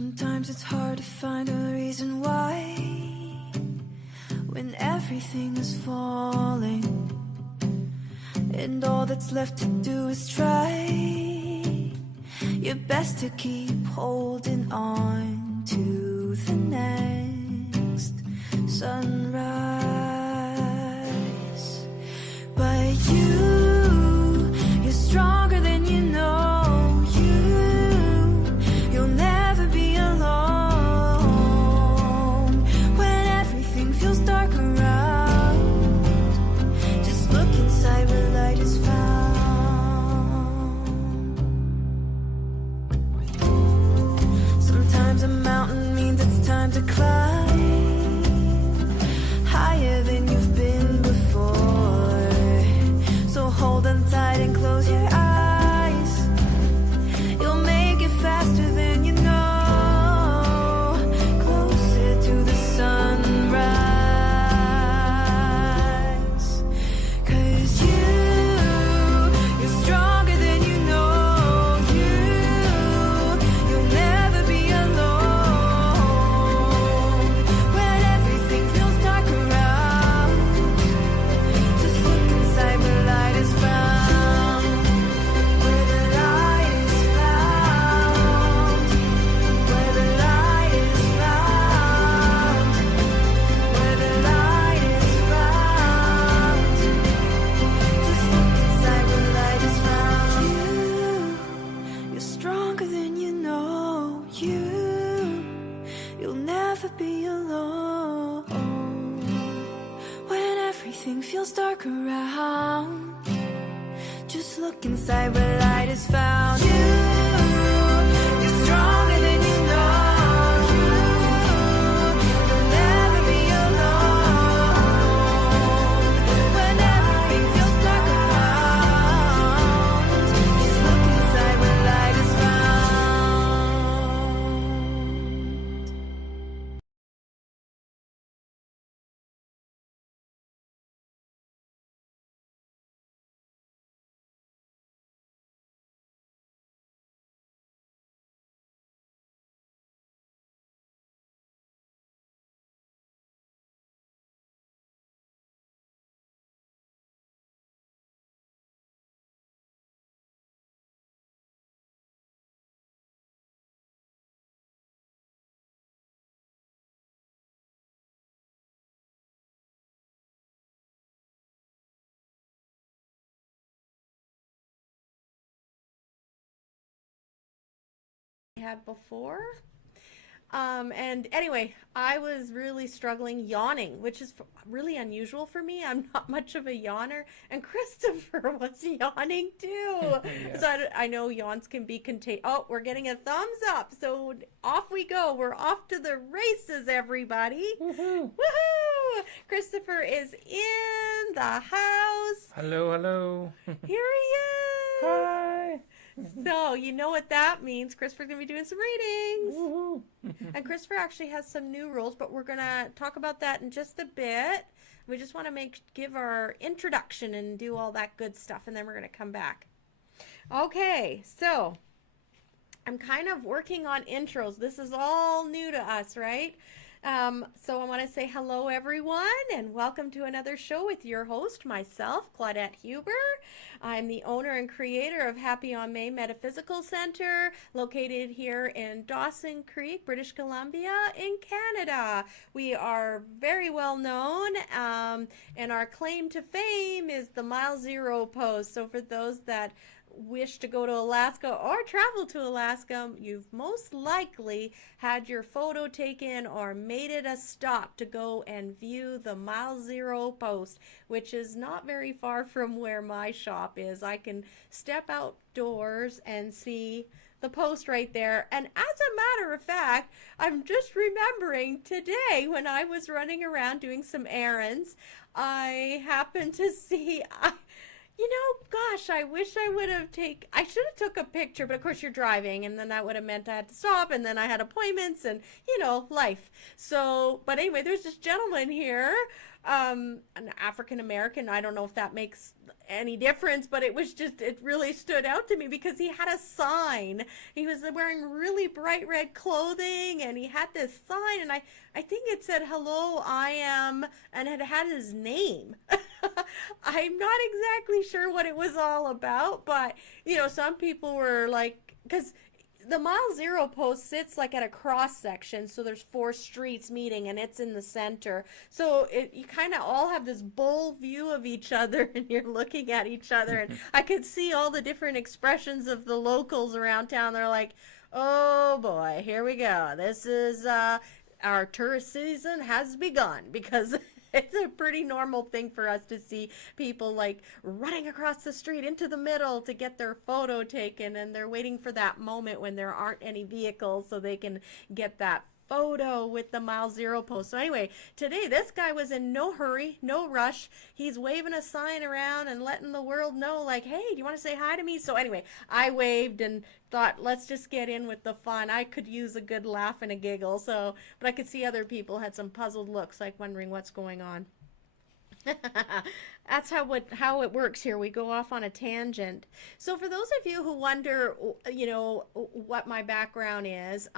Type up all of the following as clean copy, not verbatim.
Sometimes it's hard to find a reason why, when everything is falling and all that's left to do is try your best to keep holding on to the next sunrise. But you're stronger than you know. You'll never be alone when everything feels dark around. Just look inside where light is found. Sometimes a mountain means it's time to climb higher than you've been before. So hold on tight and close your eyes. You'll make it faster than you know, closer to the sunrise. 'Cause you're stronger than you know. You'll never be alone when everything feels dark around. Just look inside where light is found. Where the light is found. Where the light is found. Where the light is found. Just look inside where light is found. You're stronger than you know. You'll never be alone when everything feels dark around. Just look inside where light is found. You're stronger than you know. You'll never be alone when everything feels dark around. Just look inside where light is found. Had before. And anyway, I was really struggling yawning, which is really unusual for me. I'm not much of a yawner, and Kristofer was yawning too. Yes. So I know yawns can be contagious. Oh, we're getting a thumbs up. So off we go. We're off to the races, everybody. Woohoo! Woohoo! Kristofer is in the house. Hello, hello. Here he is. Hi. So you know what that means. Kristofer's going to be doing some readings. Woohoo. And Kristofer actually has some new rules, but we're going to talk about that in just a bit. We just want to give our introduction and do all that good stuff, and then we're going to come back. Okay, so I'm kind of working on intros. This is all new to us, right? So I want to say hello, everyone, and welcome to another show with your host, myself, Claudette Huber. I'm the owner and creator of Happy on May Metaphysical Center, located here in Dawson Creek, British Columbia, in Canada. We are very well known, and our claim to fame is the Mile Zero post. So for those that wish to go to Alaska or travel to Alaska, you've most likely had your photo taken or made it a stop to go and view the Mile Zero post, which is not very far from where my shop is. I can step outdoors and see the post right there. And as a matter of fact, I'm just remembering today when I was running around doing some errands, I happened to see Gosh, I wish I would have I should have took a picture, but of course you're driving, and then that would have meant I had to stop, and then I had appointments, and, life. So, but anyway, there's this gentleman here, an African American. I don't know if that makes any difference, but it really stood out to me because he had a sign. He was wearing really bright red clothing, and he had this sign, and I think it said, "Hello, I am," and it had his name. I'm not exactly sure what it was all about, but, some people were like, because the Mile Zero post sits like at a cross section, so there's 4 streets meeting, and it's in the center. So you kind of all have this bold view of each other, and you're looking at each other, and I could see all the different expressions of the locals around town. They're like, "Oh boy, here we go. This is our tourist season has begun," because it's a pretty normal thing for us to see people like running across the street into the middle to get their photo taken, and they're waiting for that moment when there aren't any vehicles so they can get that photo with the Mile Zero post. So anyway, today this guy was in no hurry, no rush. He's waving a sign around and letting the world know, like, "Hey, do you want to say hi to me?" So anyway, I waved and thought, let's just get in with the fun. I could use a good laugh and a giggle. So, but I could see other people had some puzzled looks, like wondering what's going on. That's how it works here. We go off on a tangent. So for those of you who wonder, what my background is,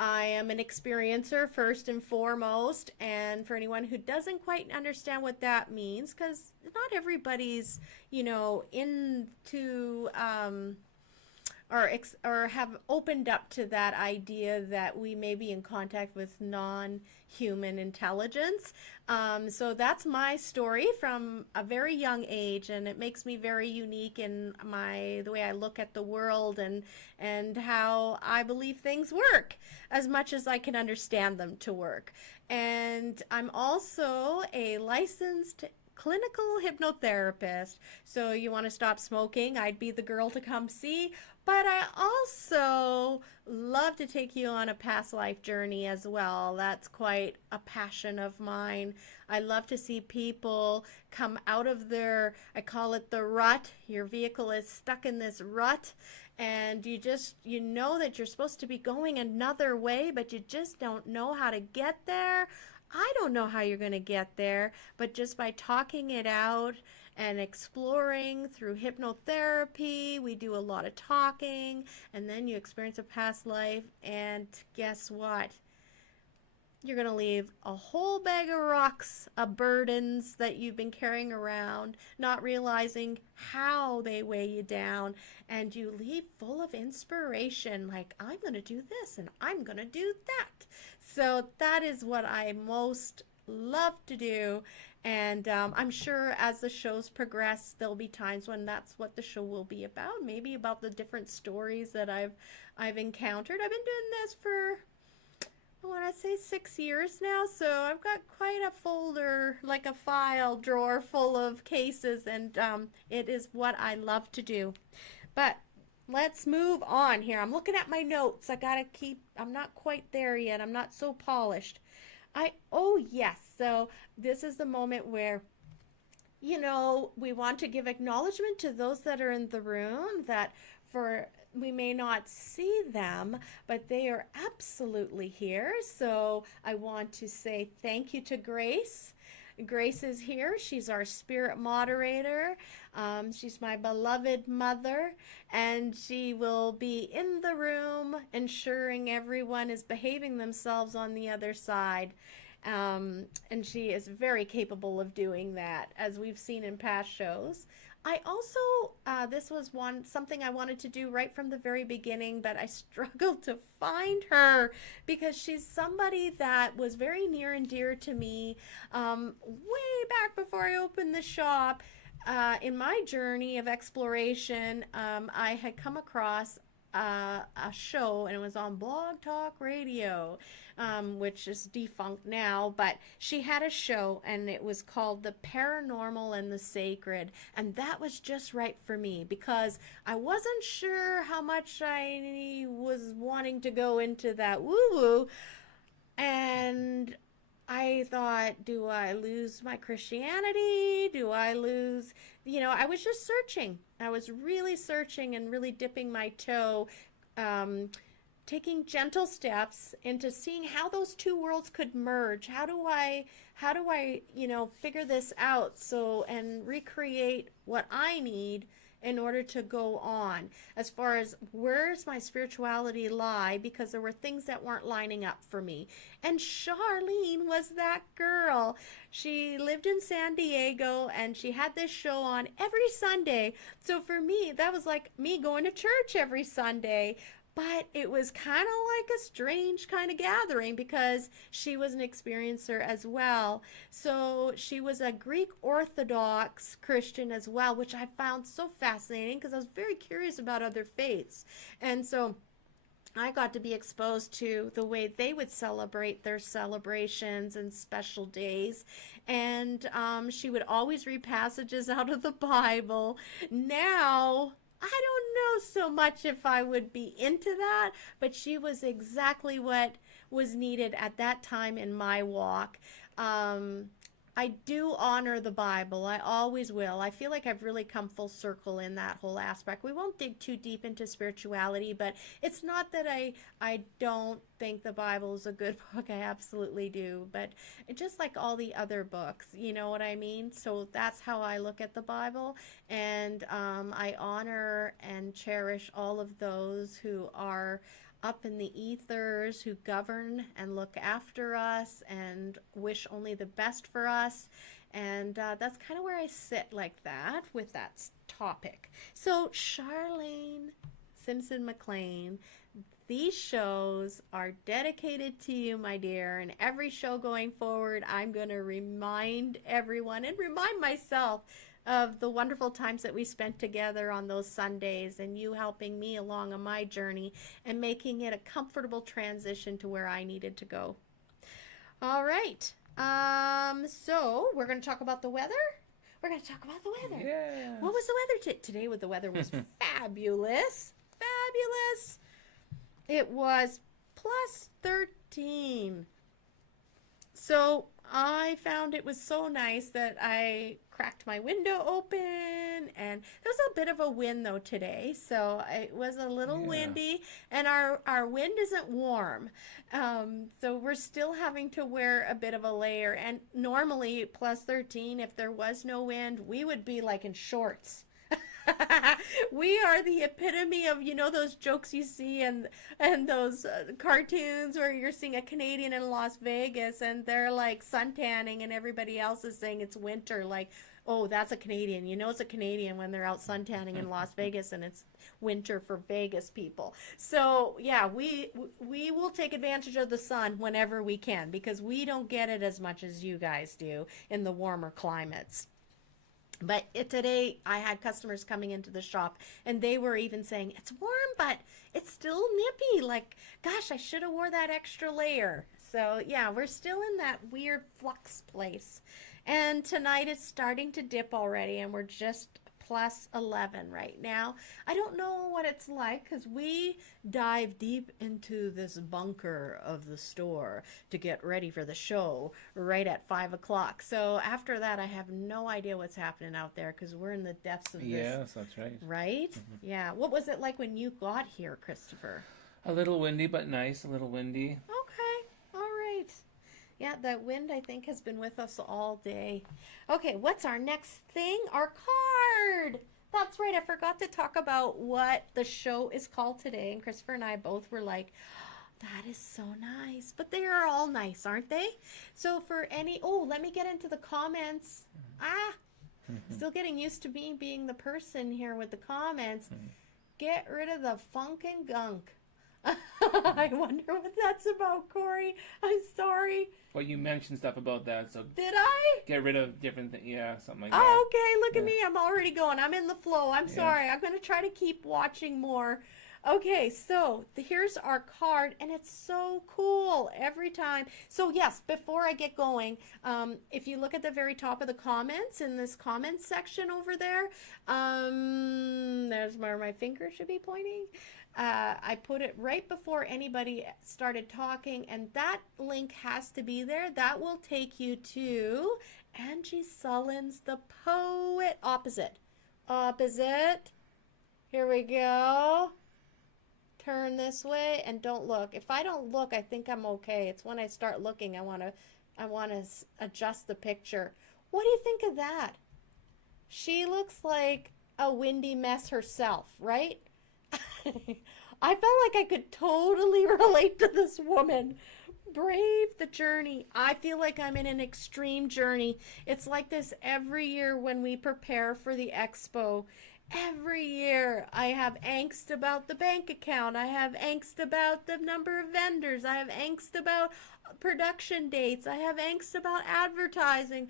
I am an experiencer first and foremost, and for anyone who doesn't quite understand what that means, because not everybody's, into or have opened up to that idea that we may be in contact with non-human intelligence. So that's my story from a very young age, and it makes me very unique in the way I look at the world and how I believe things work, as much as I can understand them to work. And I'm also a licensed clinical hypnotherapist. So you want to stop smoking, I'd be the girl to come see. But I also love to take you on a past life journey as well. That's quite a passion of mine. I love to see people come out of I call it the rut. Your vehicle is stuck in this rut, and you know that you're supposed to be going another way, but you just don't know how to get there. I don't know how you're going to get there, but just by talking it out and exploring through hypnotherapy, we do a lot of talking, and then you experience a past life, and guess what? You're going to leave a whole bag of rocks, of burdens that you've been carrying around, not realizing how they weigh you down, and you leave full of inspiration, like, I'm going to do this, and I'm going to do that. So that is what I most love to do, and I'm sure as the shows progress, there'll be times when that's what the show will be about, maybe about the different stories that I've encountered. I've been doing this for, I want to say 6 years now, so I've got quite a folder, like a file drawer full of cases, and it is what I love to do. But let's move on here. I'm looking at my notes. I'm not quite there yet. I'm not so polished. Oh yes, so this is the moment where, we want to give acknowledgement to those that are in the room, that we may not see them, but they are absolutely here. So I want to say thank you to Grace. Grace is here. She's our spirit moderator. She's my beloved mother, and she will be in the room ensuring everyone is behaving themselves on the other side. And she is very capable of doing that, as we've seen in past shows. I also, this was something I wanted to do right from the very beginning, but I struggled to find her because she's somebody that was very near and dear to me way back before I opened the shop. In my journey of exploration, I had come across a show, and it was on Blog Talk Radio, which is defunct now, but she had a show, and it was called The Paranormal and the Sacred, and that was just right for me because I wasn't sure how much I was wanting to go into that woo-woo, and I thought, do I lose my Christianity? Do I lose, I was just searching. I was really searching and really dipping my toe, taking gentle steps into seeing how those two worlds could merge. How do I, figure this out and recreate what I need in order to go on as far as where's my spirituality lie, because there were things that weren't lining up for me. And Charlene was that girl. She lived in San Diego and she had this show on every Sunday. So for me, that was like me going to church every Sunday. But it was kind of like a strange kind of gathering because she was an experiencer as well. So she was a Greek Orthodox Christian as well, which I found so fascinating because I was very curious about other faiths. And so I got to be exposed to the way they would celebrate their celebrations and special days. And she would always read passages out of the Bible. Now, I don't know so much if I would be into that, but she was exactly what was needed at that time in my walk. I do honor the Bible. I always will. I feel like I've really come full circle in that whole aspect. We won't dig too deep into spirituality, but it's not that I don't think the Bible is a good book. I absolutely do. But just like all the other books, you know what I mean? So that's how I look at the Bible. And I honor and cherish all of those who are up in the ethers, who govern and look after us and wish only the best for us. And that's kind of where I sit like that with that topic. So Charlene Simpson McLean, these shows are dedicated to you, my dear. And every show going forward, I'm going to remind everyone and remind myself of the wonderful times that we spent together on those Sundays and you helping me along on my journey and making it a comfortable transition to where I needed to go. All right. So we're going to talk about the weather. We're going to talk about the weather. Yes. What was the weather today? The weather was fabulous. Fabulous. It was plus 13. So I found it was so nice that I cracked my window open, and there was a bit of a wind though today, so it was a little windy, and our wind isn't warm, so we're still having to wear a bit of a layer. And normally plus 13, if there was no wind, we would be like in shorts. We are the epitome of, those jokes you see and those cartoons where you're seeing a Canadian in Las Vegas and they're like suntanning and everybody else is saying it's winter. Like, oh, that's a Canadian. It's a Canadian when they're out suntanning in Las Vegas and it's winter for Vegas people. So yeah, we will take advantage of the sun whenever we can because we don't get it as much as you guys do in the warmer climates. But today I had customers coming into the shop and they were even saying, it's warm, but it's still nippy. Like, gosh, I should have wore that extra layer. So yeah, we're still in that weird flux place. And tonight it's starting to dip already and we're just plus 11 right now. I don't know what it's like because we dive deep into this bunker of the store to get ready for the show right at 5 o'clock. So after that, I have no idea what's happening out there because we're in the depths of this. Yes, that's right. Right? Mm-hmm. Yeah. What was it like when you got here, Kristofer? A little windy, but nice. A little windy. Okay. All right. Yeah, that wind, I think, has been with us all day. Okay, what's our next thing? Our card! That's right, I forgot to talk about what the show is called today. And Kristofer and I both were like, oh, that is so nice. But they are all nice, aren't they? So for any... Oh, let me get into the comments. Still getting used to me being the person here with the comments. Get rid of the funk and gunk. I wonder what that's about, Corey. I'm sorry. Well, you mentioned stuff about that, so... Did I? Get rid of different things. Yeah, something like that. Oh, okay. Look at me. I'm already going. I'm in the flow. I'm sorry. I'm going to try to keep watching more. Okay, so here's our card, and it's so cool every time. So, yes, before I get going, if you look at the very top of the comments, in this comments section over there, there's where my finger should be pointing. I put it right before anybody started talking, and that link has to be there. That will take you to Angie Sullins, the poet. Opposite. Opposite. Here we go. Turn this way and don't look. If I don't look, I think I'm okay. It's when I start looking, I want to adjust the picture. What do you think of that? She looks like a windy mess herself, right? I felt like I could totally relate to this woman. Brave the journey. I feel like I'm in an extreme journey. It's like this every year when we prepare for the expo. Every year I have angst about the bank account. I have angst about the number of vendors. I have angst about production dates. I have angst about advertising.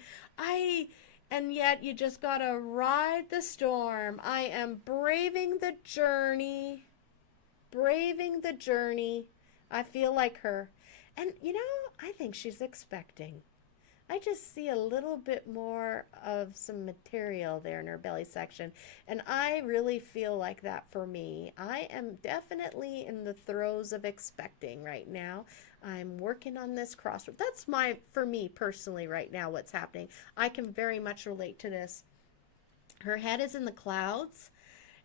And yet you just gotta ride the storm. I am braving the journey. Braving the journey. I feel like her. And you know, I think she's expecting. I just see a little bit more of some material there in her belly section. And I really feel like that for me. I am definitely in the throes of expecting right now. I'm working on this crossroad. That's for me personally right now, what's happening. I can very much relate to this. Her head is in the clouds,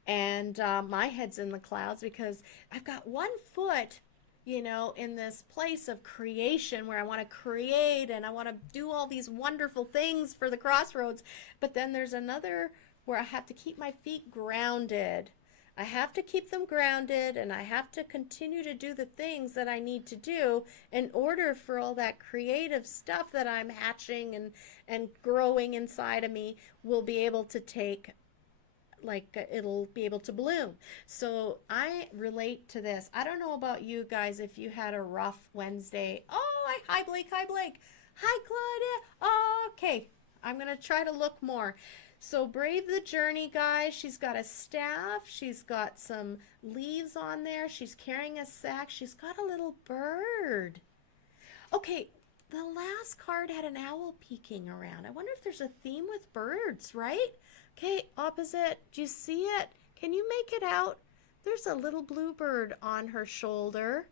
and my head's in the clouds because I've got one foot, you know, in this place of creation where I want to create and I want to do all these wonderful things for the crossroads. But then there's another where I have to keep my feet grounded. I have to keep them grounded, and I have to continue to do the things that I need to do in order for all that creative stuff that I'm hatching and growing inside of me will be able to take, like, it'll be able to bloom. So I relate to this. I don't know about you guys if you had a rough Wednesday. Oh, hi Blake, hi Blake. Hi Claudette. Oh, okay, I'm gonna try to look more. So brave the journey, guys. She's got a staff. She's got some leaves on there. She's carrying a sack. She's got a little bird. Okay, the last card had an owl peeking around. I wonder if there's a theme with birds, right? Okay, opposite. Do you see it? Can you make it out? There's a little bluebird on her shoulder,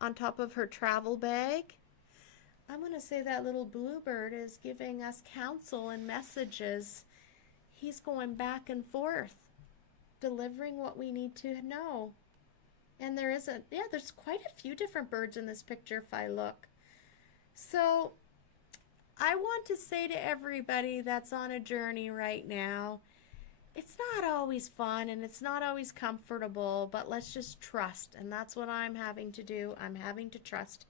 on top of her travel bag. I'm going to say that little bluebird is giving us counsel and messages. He's going back and forth, delivering what we need to know. And there's quite a few different birds in this picture if I look. So I want to say to everybody that's on a journey right now, it's not always fun and it's not always comfortable, but let's just trust. And that's what I'm having to do. I'm having to trust.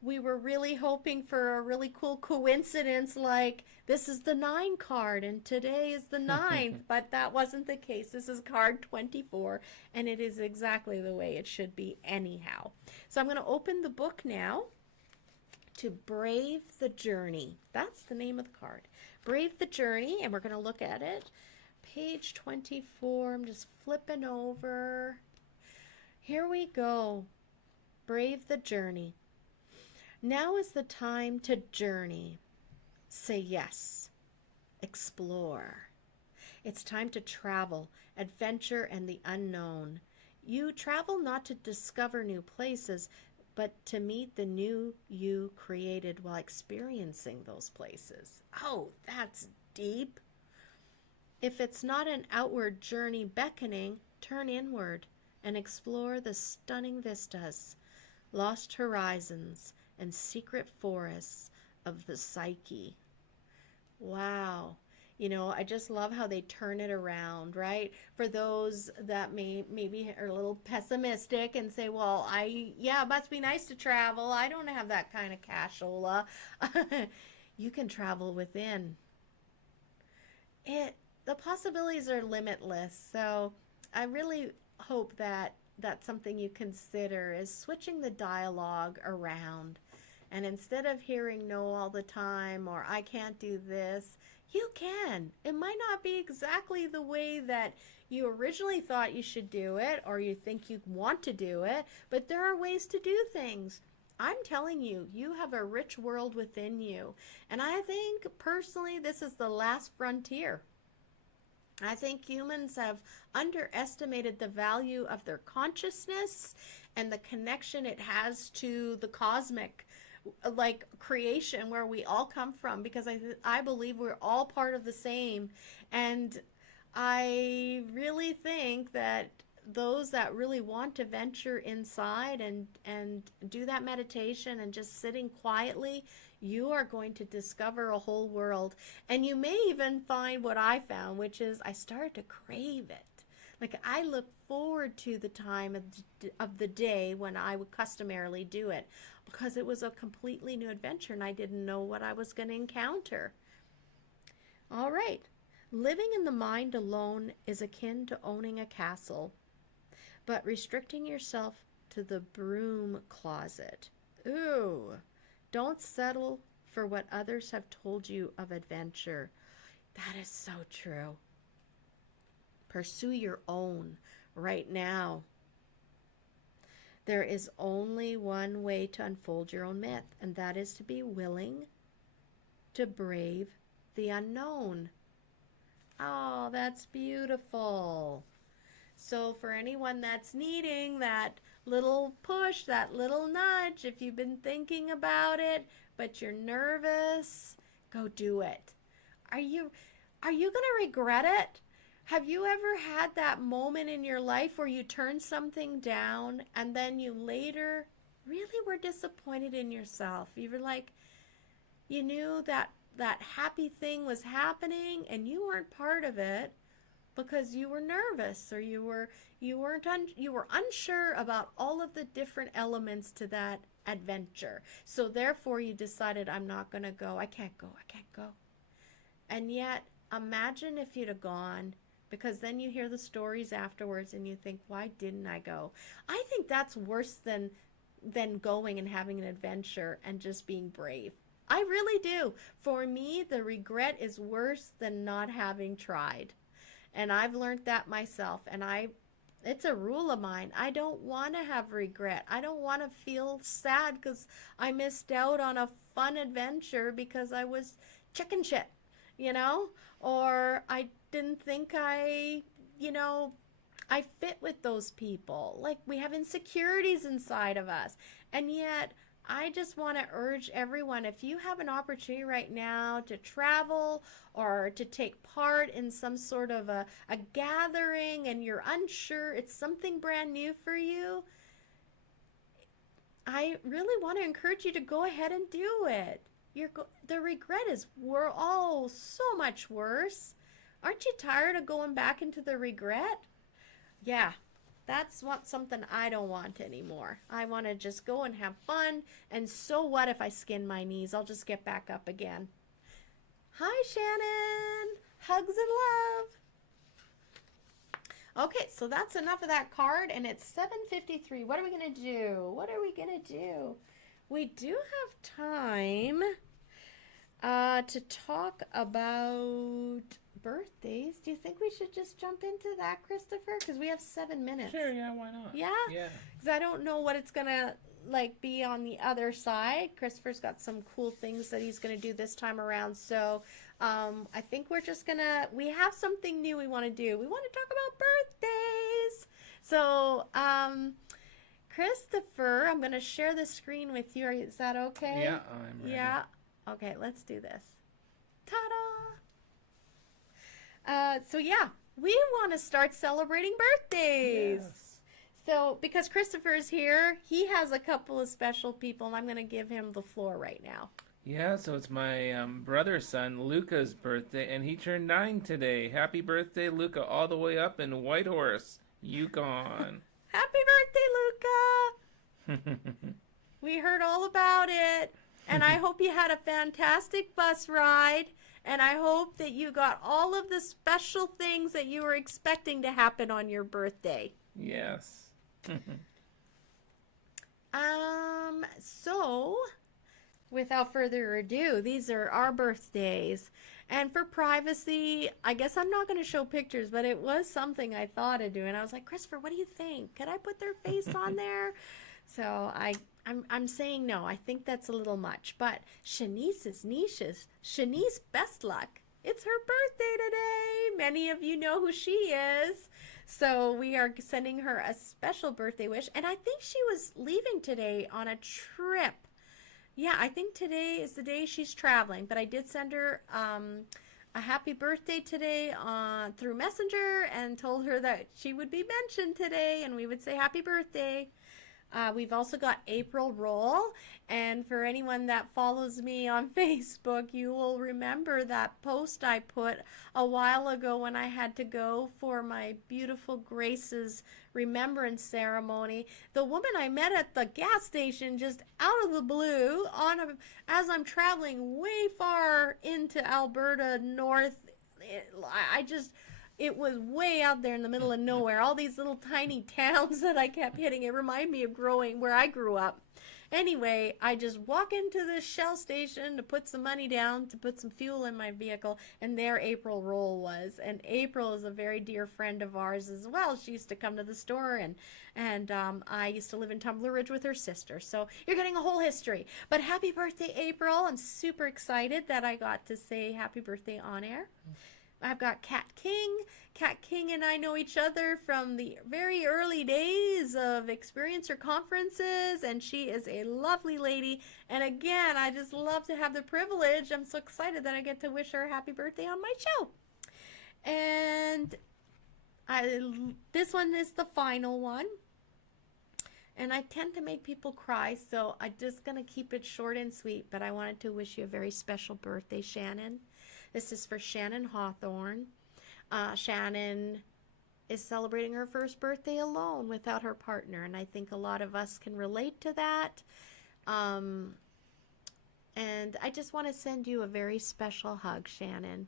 We were really hoping for a really cool coincidence, like this is the 9 card and today is the 9th, but that wasn't the case. This is card 24, and it is exactly the way it should be anyhow. So I'm going to open the book now to Brave the Journey. That's the name of the card. Brave the Journey, and we're going to look at it. Page 24. I'm just flipping over. Here we go. Brave the Journey. Now is the time to journey. Say yes. Explore. It's time to travel, adventure, and the unknown. You travel not to discover new places, but to meet the new you created while experiencing those places. Oh, that's deep. If it's not an outward journey beckoning, turn inward and explore the stunning vistas, lost horizons, and secret forests of the psyche. Wow. You know, I just love how they turn it around, right? For those that maybe are a little pessimistic and say, well, it must be nice to travel. I don't have that kind of cashola. You can travel within. The possibilities are limitless. So I really hope that that's something you consider, is switching the dialogue around. And instead of hearing no all the time, or I can't do this, you can. It might not be exactly the way that you originally thought you should do it, or you think you want to do it, but there are ways to do things. I'm telling you, you have a rich world within you. And I think personally this is the last frontier. I think humans have underestimated the value of their consciousness and the connection it has to the cosmic, like, creation where we all come from, because I believe we're all part of the same. And I really think that those that really want to venture inside and do that meditation and just sitting quietly, you are going to discover a whole world. And you may even find what I found, which is I started to crave it. Like, I look forward to the time of the day when I would customarily do it, because it was a completely new adventure and I didn't know what I was going to encounter. All right. Living in the mind alone is akin to owning a castle, but restricting yourself to the broom closet. Ooh. Don't settle for what others have told you of adventure. That is so true. Pursue your own right now. There is only one way to unfold your own myth, and that is to be willing to brave the unknown. Oh, that's beautiful. So for anyone that's needing that little push, that little nudge, if you've been thinking about it, but you're nervous, go do it. Are you going to regret it? Have you ever had that moment in your life where you turned something down and then you later really were disappointed in yourself? You were like, you knew that happy thing was happening and you weren't part of it because you were nervous, or you were unsure about all of the different elements to that adventure. So therefore you decided, I'm not going to go. I can't go. And yet, imagine if you'd have gone, because then you hear the stories afterwards and you think, why didn't I go? I think that's worse than going and having an adventure and just being brave. I really do. For me, the regret is worse than not having tried. And I've learned that myself, and it's a rule of mine. I don't want to have regret. I don't want to feel sad because I missed out on a fun adventure because I was chicken shit, or I didn't think I fit with those people. Like, we have insecurities inside of us. And yet, I just want to urge everyone, if you have an opportunity right now to travel or to take part in some sort of a gathering and you're unsure, it's something brand new for you, I really want to encourage you to go ahead and do it. The regret is, we're all so much worse. Aren't you tired of going back into the regret? Yeah. That's something I don't want anymore. I want to just go and have fun. And so what if I skin my knees? I'll just get back up again. Hi, Shannon. Hugs and love. Okay, so that's enough of that card. And it's 7:53. What are we going to do? We do have time to talk about birthdays. Do you think we should just jump into that, Kristofer? Because we have 7 minutes. Sure, yeah, why not? Yeah? Yeah. Because I don't know what it's going to be on the other side. Kristofer's got some cool things that he's going to do this time around. So I think we're just going to, we have something new we want to do. We want to talk about birthdays. So Kristofer, I'm going to share the screen with you. Is that okay? Yeah, I'm ready. Yeah. Okay, let's do this. Ta-da! So yeah, we want to start celebrating birthdays. Yes. So because Kristofer is here, he has a couple of special people, and I'm going to give him the floor right now. Yeah, so it's my brother's son, Luca's birthday, and he turned 9 today. Happy birthday, Luca, all the way up in Whitehorse, Yukon. Happy birthday, Luca! We heard all about it, and I hope you had a fantastic bus ride. And I hope that you got all of the special things that you were expecting to happen on your birthday. Yes. So, without further ado, these are our birthdays. And for privacy, I guess I'm not going to show pictures, but it was something I thought of doing. I was like, Kristofer, what do you think? Could I put their face on there? So I'm saying no. I think that's a little much. But Shanice's niches, Shanice, best luck. It's her birthday today. Many of you know who she is. So we are sending her a special birthday wish. And I think she was leaving today on a trip. Yeah, I think today is the day she's traveling. But I did send her a happy birthday today through Messenger and told her that she would be mentioned today and we would say happy birthday. We've also got April Roll, and for anyone that follows me on Facebook, you will remember that post I put a while ago when I had to go for my beautiful Grace's remembrance ceremony. The woman I met at the gas station just out of the blue as I'm traveling way far into Alberta north, it was way out there in the middle of nowhere. All these little tiny towns that I kept hitting. It reminded me of growing where I grew up. Anyway, I just walk into this Shell station to put some money down, to put some fuel in my vehicle, and there April Roll was. And April is a very dear friend of ours as well. She used to come to the store, and I used to live in Tumbler Ridge with her sister. So you're getting a whole history. But happy birthday, April. I'm super excited that I got to say happy birthday on air. I've got Kat King. Kat King and I know each other from the very early days of Experiencer conferences, and she is a lovely lady. And again, I just love to have the privilege. I'm so excited that I get to wish her a happy birthday on my show. And this one is the final one. And I tend to make people cry, so I'm just going to keep it short and sweet. But I wanted to wish you a very special birthday, Shannon. This is for Shannon Hawthorne. Shannon is celebrating her first birthday alone without her partner, and I think a lot of us can relate to that. And I just want to send you a very special hug, Shannon.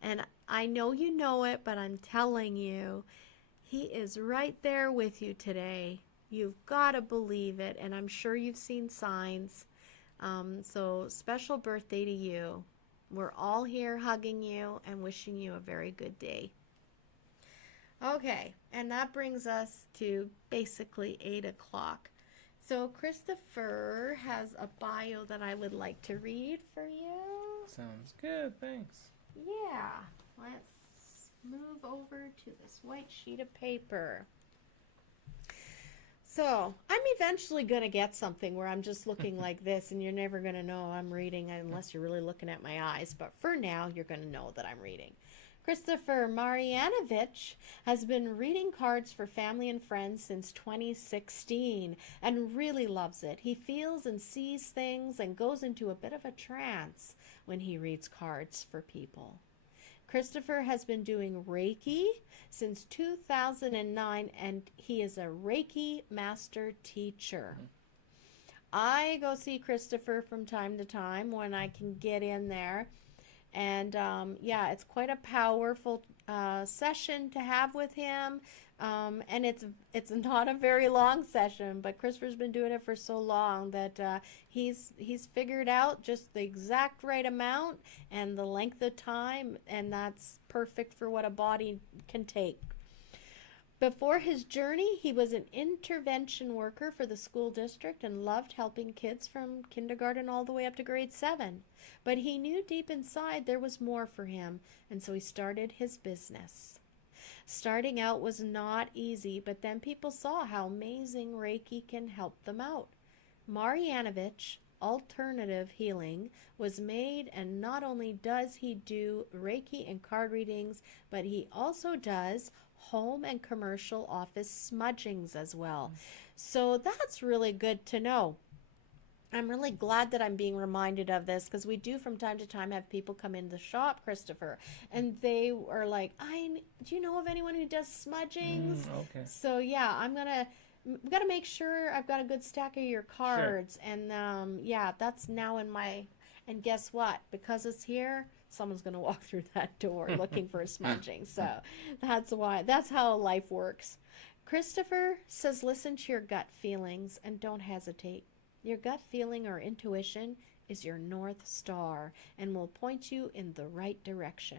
And I know you know it, but I'm telling you, he is right there with you today. You've got to believe it, and I'm sure you've seen signs. So special birthday to you. We're all here hugging you and wishing you a very good day. Okay, and that brings us to basically 8 o'clock. So Kristofer has a bio that I would like to read for you. Sounds good, thanks. Yeah, let's move over to this white sheet of paper. So, I'm eventually going to get something where I'm just looking like this, and you're never going to know I'm reading unless you're really looking at my eyes. But for now, you're going to know that I'm reading. Kristofer Marjanovic has been reading cards for family and friends since 2016 and really loves it. He feels and sees things and goes into a bit of a trance when he reads cards for people. Kristofer has been doing Reiki since 2009, and he is a Reiki master teacher. I go see Kristofer from time to time when I can get in there. And yeah, it's quite a powerful session to have with him. And it's not a very long session, but Kristofer's been doing it for so long that he's figured out just the exact right amount and the length of time, and that's perfect for what a body can take. Before his journey, he was an intervention worker for the school district and loved helping kids from kindergarten all the way up to grade 7. But he knew deep inside there was more for him, and so he started his business. Starting out was not easy, but then people saw how amazing Reiki can help them out. Marjanovic Alternative Healing was made, and not only does he do Reiki and card readings, but he also does home and commercial office smudgings as well. So that's really good to know. I'm really glad that I'm being reminded of this, because we do from time to time have people come in the shop, Kristofer, and they are like, do you know of anyone who does smudgings? Okay. So yeah, we got to make sure I've got a good stack of your cards. Sure. And yeah, that's now in my, and guess what? Because it's here, someone's going to walk through that door looking for a smudging. So that's how life works. Kristofer says, listen to your gut feelings and don't hesitate. Your gut feeling or intuition is your North Star and will point you in the right direction.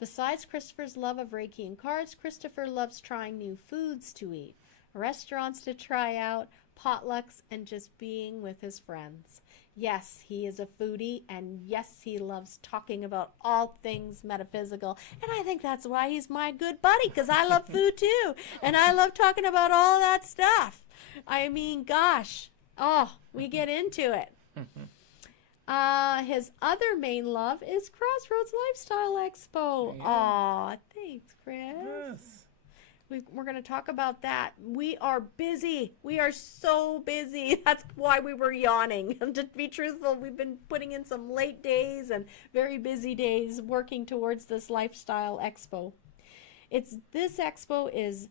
Besides Kristofer's love of Reiki and cards, Kristofer loves trying new foods to eat, restaurants to try out, potlucks, and just being with his friends. Yes, he is a foodie, and yes, he loves talking about all things metaphysical. And I think that's why he's my good buddy, because I love food too, and I love talking about all that stuff. I mean, gosh, oh, we get into it. His other main love is Crossroads Lifestyle Expo. Yeah. Aw, thanks, Chris. Yes. We're going to talk about that. We are busy. We are so busy. That's why we were yawning. And to be truthful, we've been putting in some late days and very busy days working towards this Lifestyle Expo. This expo is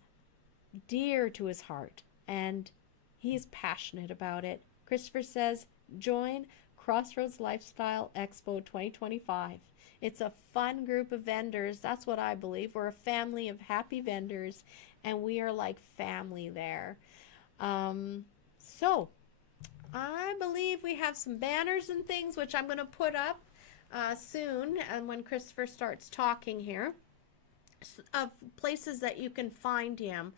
dear to his heart, and he's passionate about it. Kristofer says, join Crossroads Lifestyle Expo 2025. It's a fun group of vendors. That's what I believe. We're a family of happy vendors, and we are like family there. So I believe we have some banners and things, which I'm going to put up soon, and when Kristofer starts talking here, of places that you can find him.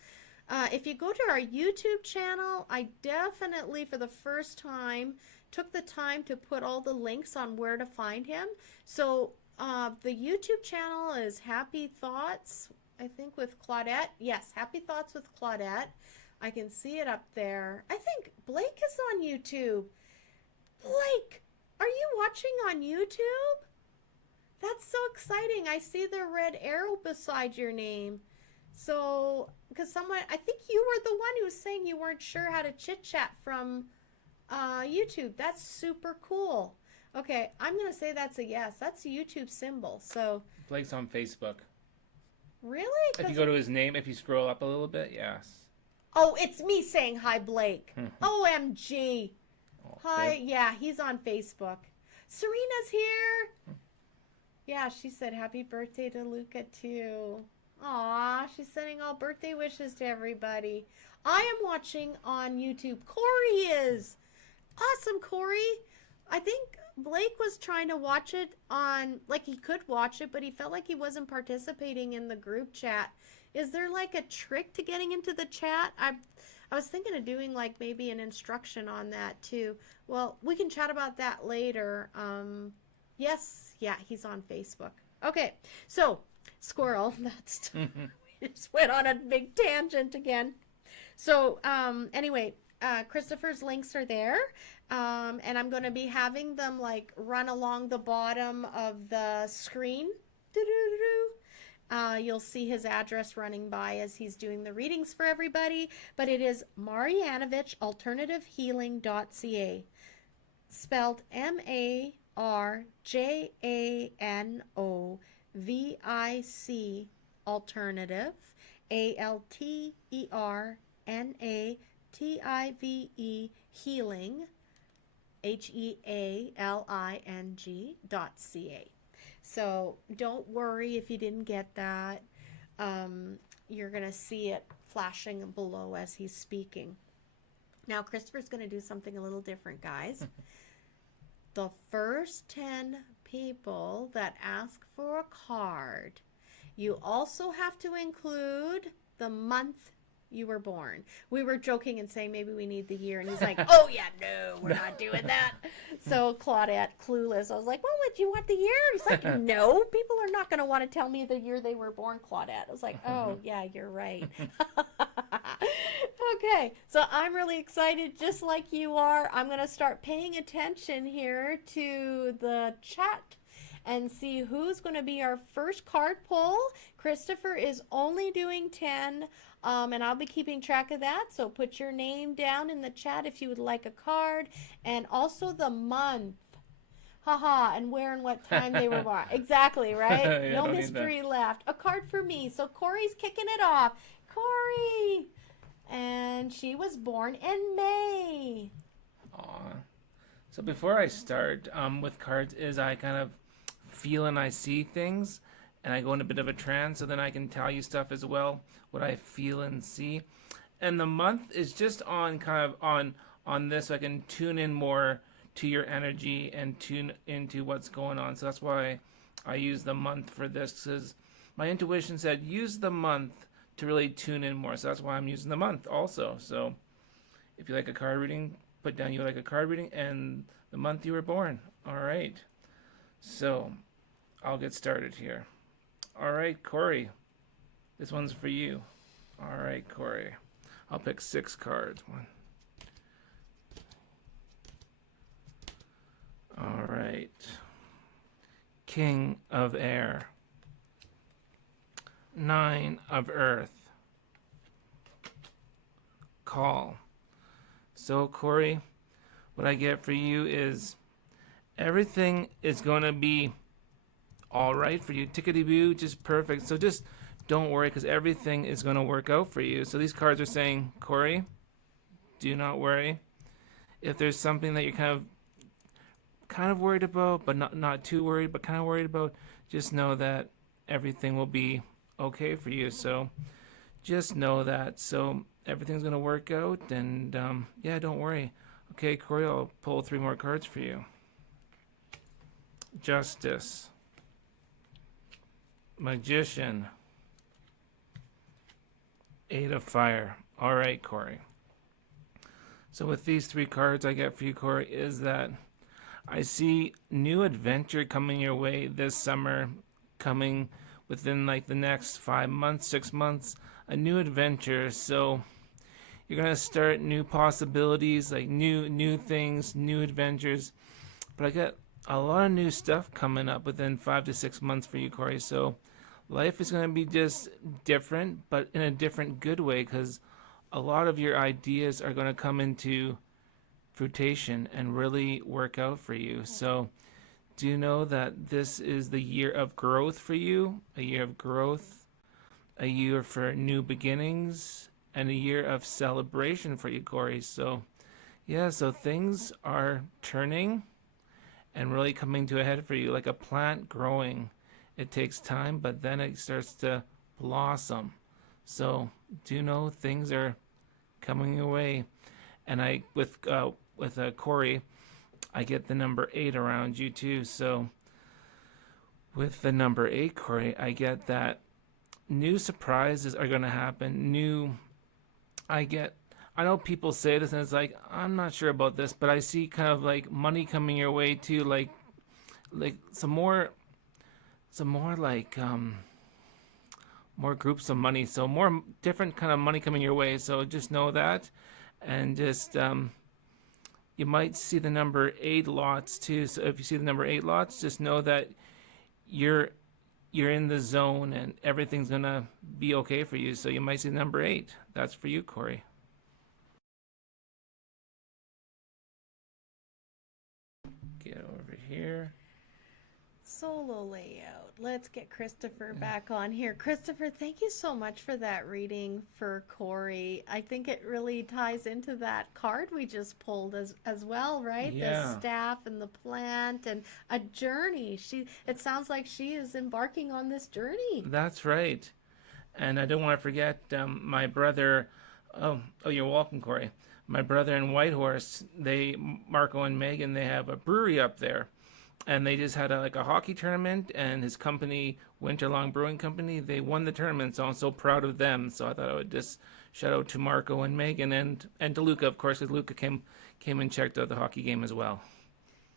If you go to our YouTube channel, I definitely, for the first time, took the time to put all the links on where to find him. So the YouTube channel is Happy Thoughts, I think, with Claudette. Yes, Happy Thoughts with Claudette. I can see it up there. I think Blake is on YouTube. Blake, are you watching on YouTube? That's so exciting. I see the red arrow beside your name. So, because someone, I think you were the one who was saying you weren't sure how to chit-chat from YouTube. That's super cool. Okay, I'm going to say that's a yes. That's a YouTube symbol. So Blake's on Facebook. Really? If you go to his name, if you scroll up a little bit, yes. Oh, it's me saying hi, Blake. OMG. Oh, Hi. babe. Yeah, he's on Facebook. Serena's here. Yeah, she said happy birthday to Luca too. Aw, she's sending all birthday wishes to everybody. I am watching on YouTube. Corey is. Awesome, Corey. I think Blake was trying to watch it on, like he could watch it, but he felt like he wasn't participating in the group chat. Is there like a trick to getting into the chat? I was thinking of doing like maybe an instruction on that too. Well, we can chat about that later. Yes, yeah, he's on Facebook. Okay, so squirrel, that's we just went on a big tangent again. So anyway, Kristofer's links are there, and I'm going to be having them like run along the bottom of the screen. You'll see his address running by as he's doing the readings for everybody, but it is Marjanovic Alternative Healing.ca, spelled MARJANOVIC Alternative, ALTERNATIVE Healing, HEALING.ca. So don't worry if you didn't get that. You're going to see it flashing below as he's speaking. Now, Kristofer's going to do something a little different, guys. The first 10 people that ask for a card, you also have to include the month you were born. We were joking and saying maybe we need the year, and he's like, oh yeah, no, we're not doing that. So Claudette, clueless, I was like, well, would you want the year? He's like, no, people are not going to want to tell me the year they were born, Claudette. I was like, oh yeah, you're right. Okay, so I'm really excited, just like you are. I'm going to start paying attention here to the chat and see who's going to be our first card pull. Kristofer is only doing 10, and I'll be keeping track of that. So put your name down in the chat if you would like a card, and also the month. Haha, and where and what time they were born. Exactly, right? Yeah, no mystery left. A card for me. So Corey's kicking it off. Corey! And she was born in May. Aw. So before I start with cards, is I kind of feel and I see things, and I go in a bit of a trance, so then I can tell you stuff as well, what I feel and see. And the month is just on kind of on this, so I can tune in more to your energy and tune into what's going on. So that's why I use the month for this, because my intuition said use the month to really tune in more. So that's why I'm using the month also. So if you like a card reading, put down you like a card reading and the month you were born. All right. So I'll get started here. All right, Corey. This one's for you. All right, Corey. I'll pick 6 cards. 1. All right. King of Air. 9 of Earth. Call. So, Corey, what I get for you is everything is going to be all right for you. Tickety-boo, just perfect. So just don't worry, because everything is going to work out for you. So these cards are saying, Corey, do not worry. If there's something that you're kind of worried about, but not too worried, but kind of worried about, just know that everything will be okay for you. So just know that. So everything's going to work out, and yeah, don't worry. Okay, Corey, I'll pull 3 more cards for you. Justice. Magician. 8 of Fire. All right, Corey. So with these 3 cards I get for you, Corey, is that I see new adventure coming your way this summer, coming within like the next 5 months, 6 months, a new adventure. So you're going to start new possibilities, like new things, new adventures. But I get a lot of new stuff coming up within 5 to 6 months for you, Corey. So life is going to be just different, but in a different good way, because a lot of your ideas are going to come into fruition and really work out for you. So do you know that this is the year of growth for you? A year of growth, a year for new beginnings, and a year of celebration for you, Corey. So yeah, so things are turning and really coming to a head for you, like a plant growing. It takes time, but then it starts to blossom. So do you know things are coming your way? And I, with Corey, I get the number 8 around you too. So with the number 8, Corey, I get that new surprises are going to happen. I know people say this and it's like, I'm not sure about this, but I see kind of like money coming your way too, like some more like more groups of money, so more different kind of money coming your way. So just know that, and just you might see the number 8 lots too. So if you see the number 8 lots, just know that you're in the zone and everything's gonna be okay for you. So you might see the number 8. That's for you, Corey. Get over here. Solo layout. Let's get Kristofer back on here. Kristofer, thank you so much for that reading for Corey. I think it really ties into that card we just pulled as well, right? Yeah. The staff and the plant and a journey. It sounds like she is embarking on this journey. That's right. And I don't want to forget my brother. Oh, you're welcome, Corey. My brother and Whitehorse, Marco and Megan, they have a brewery up there. And they just had a hockey tournament, and his company, Winterlong Brewing Company, they won the tournament, so I'm so proud of them. So I thought I would just shout out to Marco and Megan and to Luca, of course, because Luca came and checked out the hockey game as well.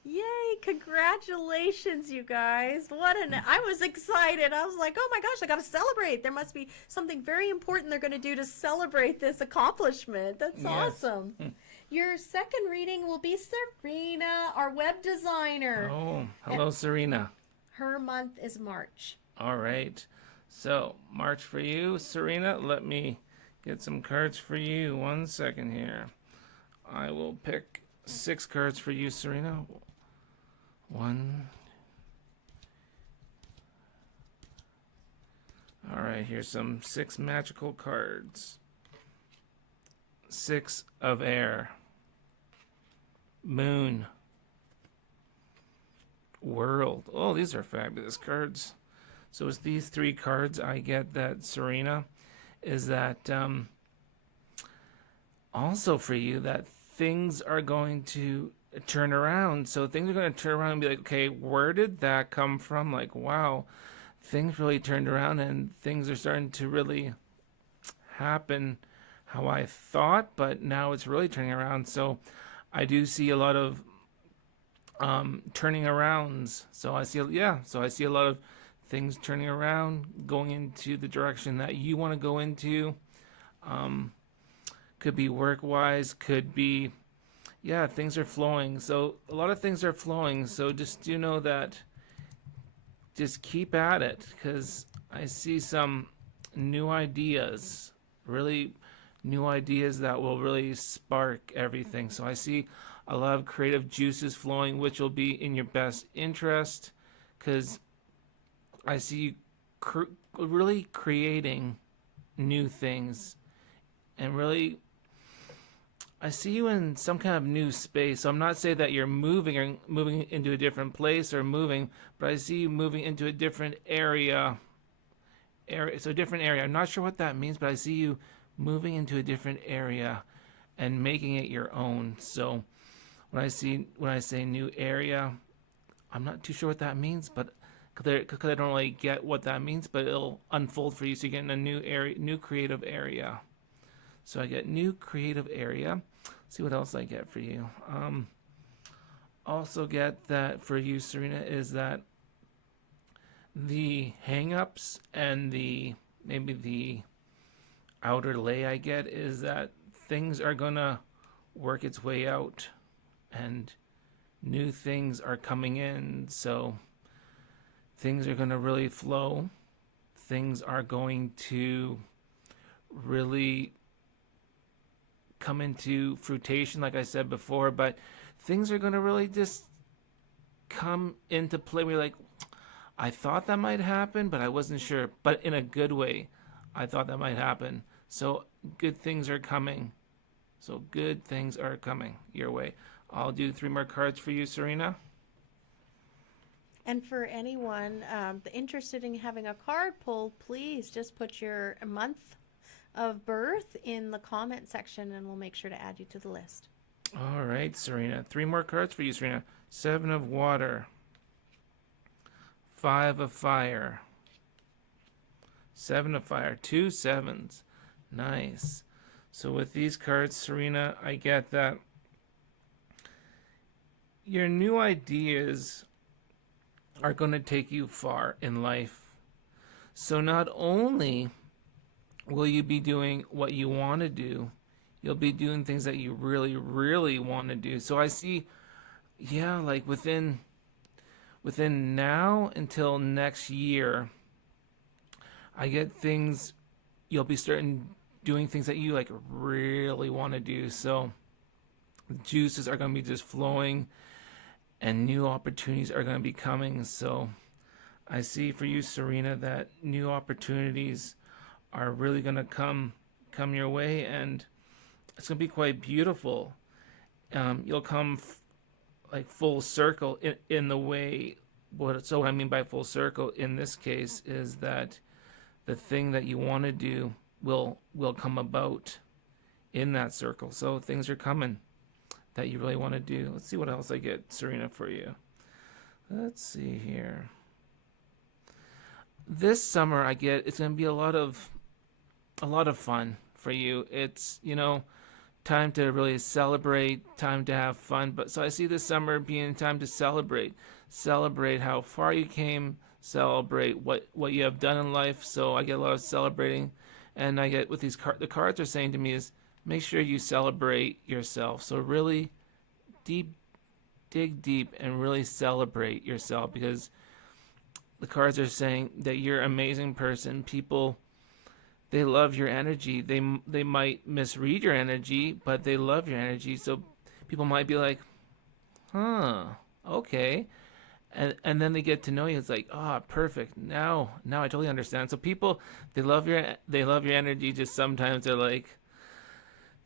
Yay, congratulations, you guys. I was excited. I was like, oh my gosh, I got to celebrate. There must be something very important they're going to do to celebrate this accomplishment. That's awesome. Your second reading will be Serena, our web designer. Oh, hello, Serena. Her month is March. All right. So, March for you, Serena. Let me get some cards for you. 1 second here. I will pick 6 cards for you, Serena. 1. All right, here's some 6 magical cards. 6 of Air. Moon. World. Oh, these are fabulous cards. So with these 3 cards, I get that, Serena, is that also for you that things are going to turn around. So things are going to turn around and be like, okay, where did that come from? Like, wow, things really turned around and things are starting to really happen how I thought, but now it's really turning around. So I do see a lot of turning arounds. So I see, so I see a lot of things turning around, going into the direction that you want to go into. Could be work-wise, could be, things are flowing. So a lot of things are flowing. So just do know that, just keep at it, because I see some new ideas, really new ideas that will really spark everything. So I see a lot of creative juices flowing, which will be in your best interest, because I see you really creating new things, and really I see you in some kind of new space. So I'm not saying that you're moving into a different place or moving, but I see you moving into a different area. So a different area. I'm not sure what that means, but I see you moving into a different area and making it your own. So when I say new area, I'm not too sure what that means, but because I don't really get what that means, but it'll unfold for you. So you get in a new area, new creative area. So I get new creative area. See what else I get for you. Also get that for you, Serena, is that the hang-ups and maybe the outer lay I get is that things are gonna work its way out and new things are coming in. So things are gonna really flow. Things are going to really come into fruition, like I said before, but things are going to really just come into play. We're like, I thought that might happen, but I wasn't sure, but in a good way. I thought that might happen. So good things are coming. So good things are coming your way. I'll do 3 more cards for you, Serena. And for anyone interested in having a card pulled, please just put your month of birth in the comment section and we'll make sure to add you to the list. All right, Serena. 3 more cards for you, Serena. 7 of water. 5 of fire. 7 of fire. 2 7s. Nice. So with these cards, Serena, I get that your new ideas are going to take you far in life. So not only will you be doing what you want to do, you'll be doing things that you really, really want to do. So I see, like within now until next year, I get things, you'll be doing things that you like really want to do. So the juices are going to be just flowing and new opportunities are going to be coming. So I see for you, Serena, that new opportunities are really going to come your way, and it's going to be quite beautiful. You'll come like full circle in the way. So what I mean by full circle in this case is that the thing that you want to do will come about in that circle. So things are coming that you really want to do. Let's see what else I get, Serena, for you. Let's see here. This summer I get it's going to be a lot of fun for you. It's, time to really celebrate, time to have fun. But so I see this summer being time to celebrate how far you came, celebrate what you have done in life. So I get a lot of celebrating, and I get with these the cards are saying to me is make sure you celebrate yourself. So really dig deep and really celebrate yourself, because the cards are saying that you're an amazing person. People, they love your energy. They might misread your energy, but they love your energy. So people might be like, okay. And then they get to know you. It's like, perfect. Now I totally understand. So people, they love your energy. Just sometimes they're like,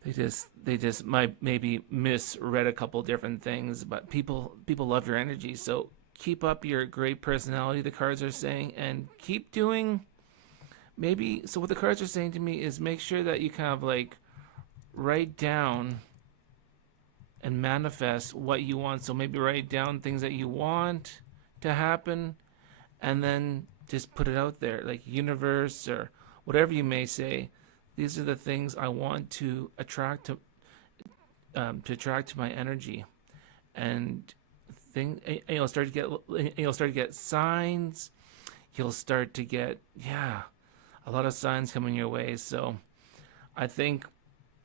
they just might maybe misread a couple different things, but people love your energy. So keep up your great personality, the cards are saying, and keep doing so what the cards are saying to me is make sure that you kind of like write down and manifest what you want. So maybe write down things that you want to happen and then just put it out there, like universe or whatever you may say. These are the things I want to attract to attract my energy, and you'll start to get signs. You'll start to get a lot of signs coming your way. So I think,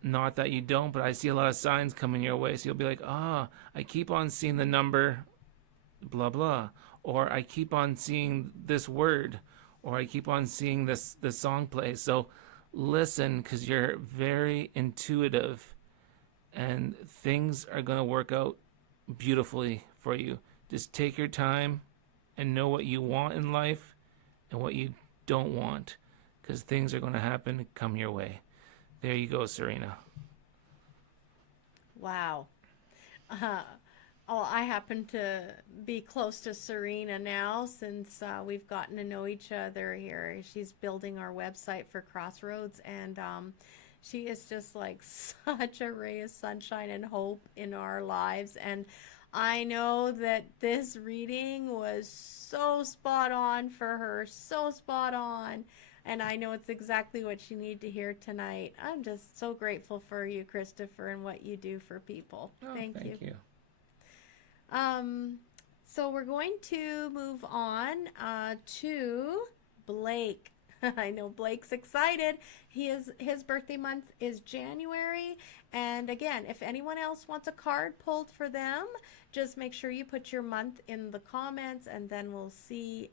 not that you don't, but I see a lot of signs coming your way. So you'll be like, I keep on seeing the number blah blah, or I keep on seeing this word, or I keep on seeing this song play. So listen, because you're very intuitive, and things are going to work out beautifully for you. Just take your time and know what you want in life and what you don't want, because things are going to happen and come your way. There you go, Serena. Wow. I happen to be close to Serena now, since we've gotten to know each other here. She's building our website for Crossroads, and she is just like such a ray of sunshine and hope in our lives. And I know that this reading was so spot on for her, so spot on. And I know it's exactly what she needed to hear tonight. I'm just so grateful for you, Kristofer, and what you do for people. Thank you. So we're going to move on to Blake. I know Blake's excited. His birthday month is January. And again, if anyone else wants a card pulled for them, just make sure you put your month in the comments, and then we'll see.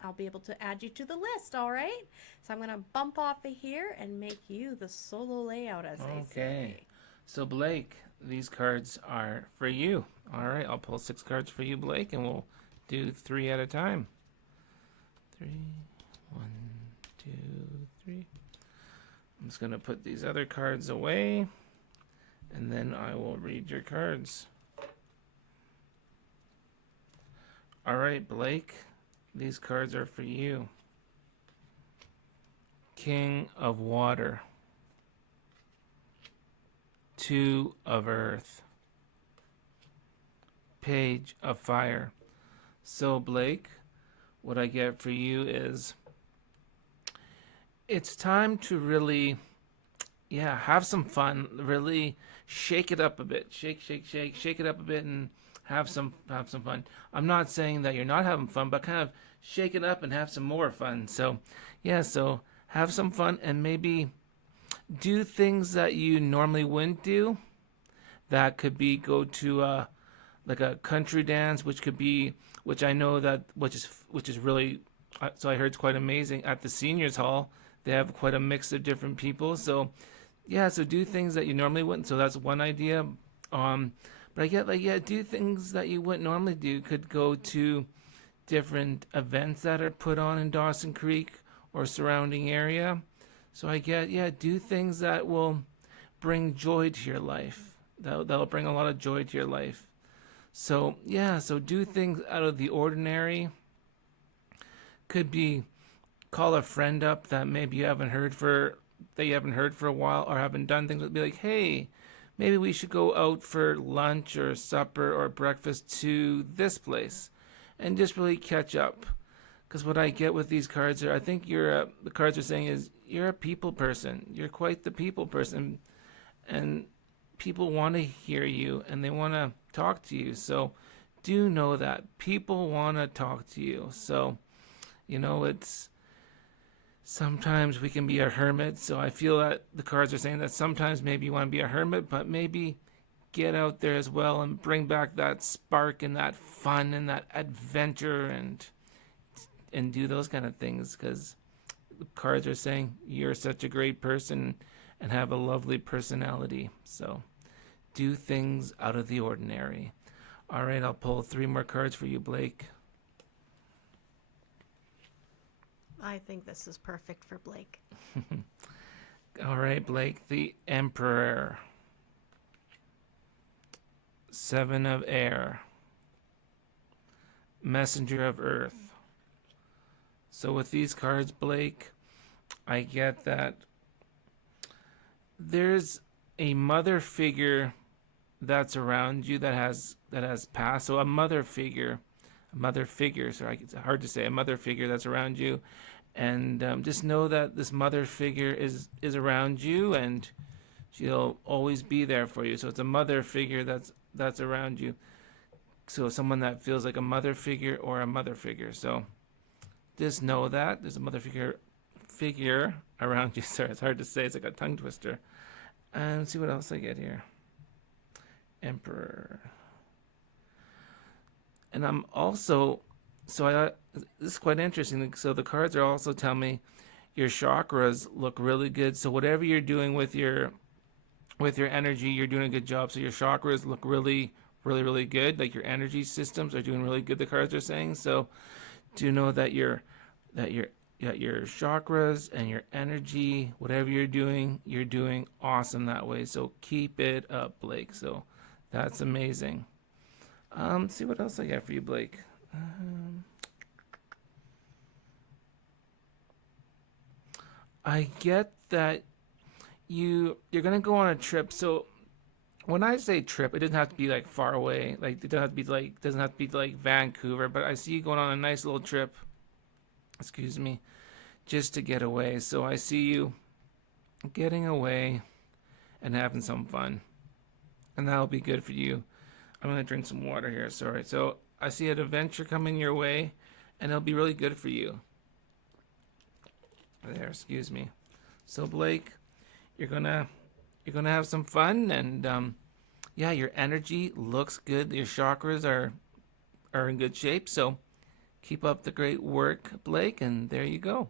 I'll be able to add you to the list, all right? So I'm going to bump off of here and make you the solo layout, as I say. Okay. So Blake, these cards are for you. All right, I'll pull 6 cards for you, Blake, and we'll do 3 at a time. 3, 1, 2, 3. I'm just going to put these other cards away, and then I will read your cards. All right, Blake, these cards are for you. King of Water, 2 of Earth, Page of Fire. So Blake, what I get for you is, it's time to really, have some fun. Really shake it up a bit. Shake it up a bit, and have some fun. I'm not saying that you're not having fun, but kind of shake it up and have some more fun. So, so have some fun, and maybe do things that you normally wouldn't do. That could be go to like a country dance, which I know that which is really, so I heard it's quite amazing at the seniors hall. They have quite a mix of different people. So so do things that you normally wouldn't. So that's one idea. But I get do things that you wouldn't normally do. Could go to different events that are put on in Dawson Creek or surrounding area. So I get do things that will bring joy to your life. That'll bring a lot of joy to your life. So so do things out of the ordinary. Could be call a friend up that maybe you haven't heard for a while, or haven't done things. Be like, hey, maybe we should go out for lunch or supper or breakfast to this place, and just really catch up. Because what I get with these cards are, I think the cards are saying is, you're a people person. You're quite the people person, and people want to hear you and they want to talk to you. So do know that people want to talk to you. So, it's sometimes we can be a hermit. So I feel that the cards are saying that sometimes maybe you want to be a hermit, but maybe get out there as well and bring back that spark and that fun and that adventure, and do those kind of things, because the cards are saying you're such a great person and have a lovely personality. So do things out of the ordinary. All right, I'll pull 3 more cards for you, Blake. I think this is perfect for Blake. All right, Blake, the Emperor, 7 of Air, Messenger of Earth. So with these cards, Blake, I get that there's a mother figure that's around you that has passed. So a mother figure, sorry, it's hard to say, a mother figure that's around you. And just know that this mother figure is around you, and She'll always be there for you. So it's a mother figure that's around you. So someone that feels like a mother figure or a mother figure. So just know that there's a mother figure around you. Sorry, it's hard to say. It's like a tongue twister. And let's see what else I get here. Emperor. And I'm also, this is quite interesting. So the cards are also telling me your chakras look really good. So whatever you're doing with your energy, you're doing a good job. So your chakras look really, really, really good. Like your energy systems are doing really good, the cards are saying. So do know that your chakras and your energy, whatever you're doing awesome that way. So keep it up, Blake. So that's amazing. See what else I got for you, Blake. I get that you're gonna go on a trip. So when I say trip, it doesn't have to be like far away. Like it doesn't have to be like Vancouver. But I see you going on a nice little trip. Excuse me, just to get away. So I see you getting away and having some fun, and that'll be good for you. I'm gonna drink some water here. Sorry. So I see an adventure coming your way, and it'll be really good for you. There, excuse me. So Blake, you're gonna have some fun, and yeah, your energy looks good. Your chakras are in good shape. So keep up the great work, Blake, and there you go.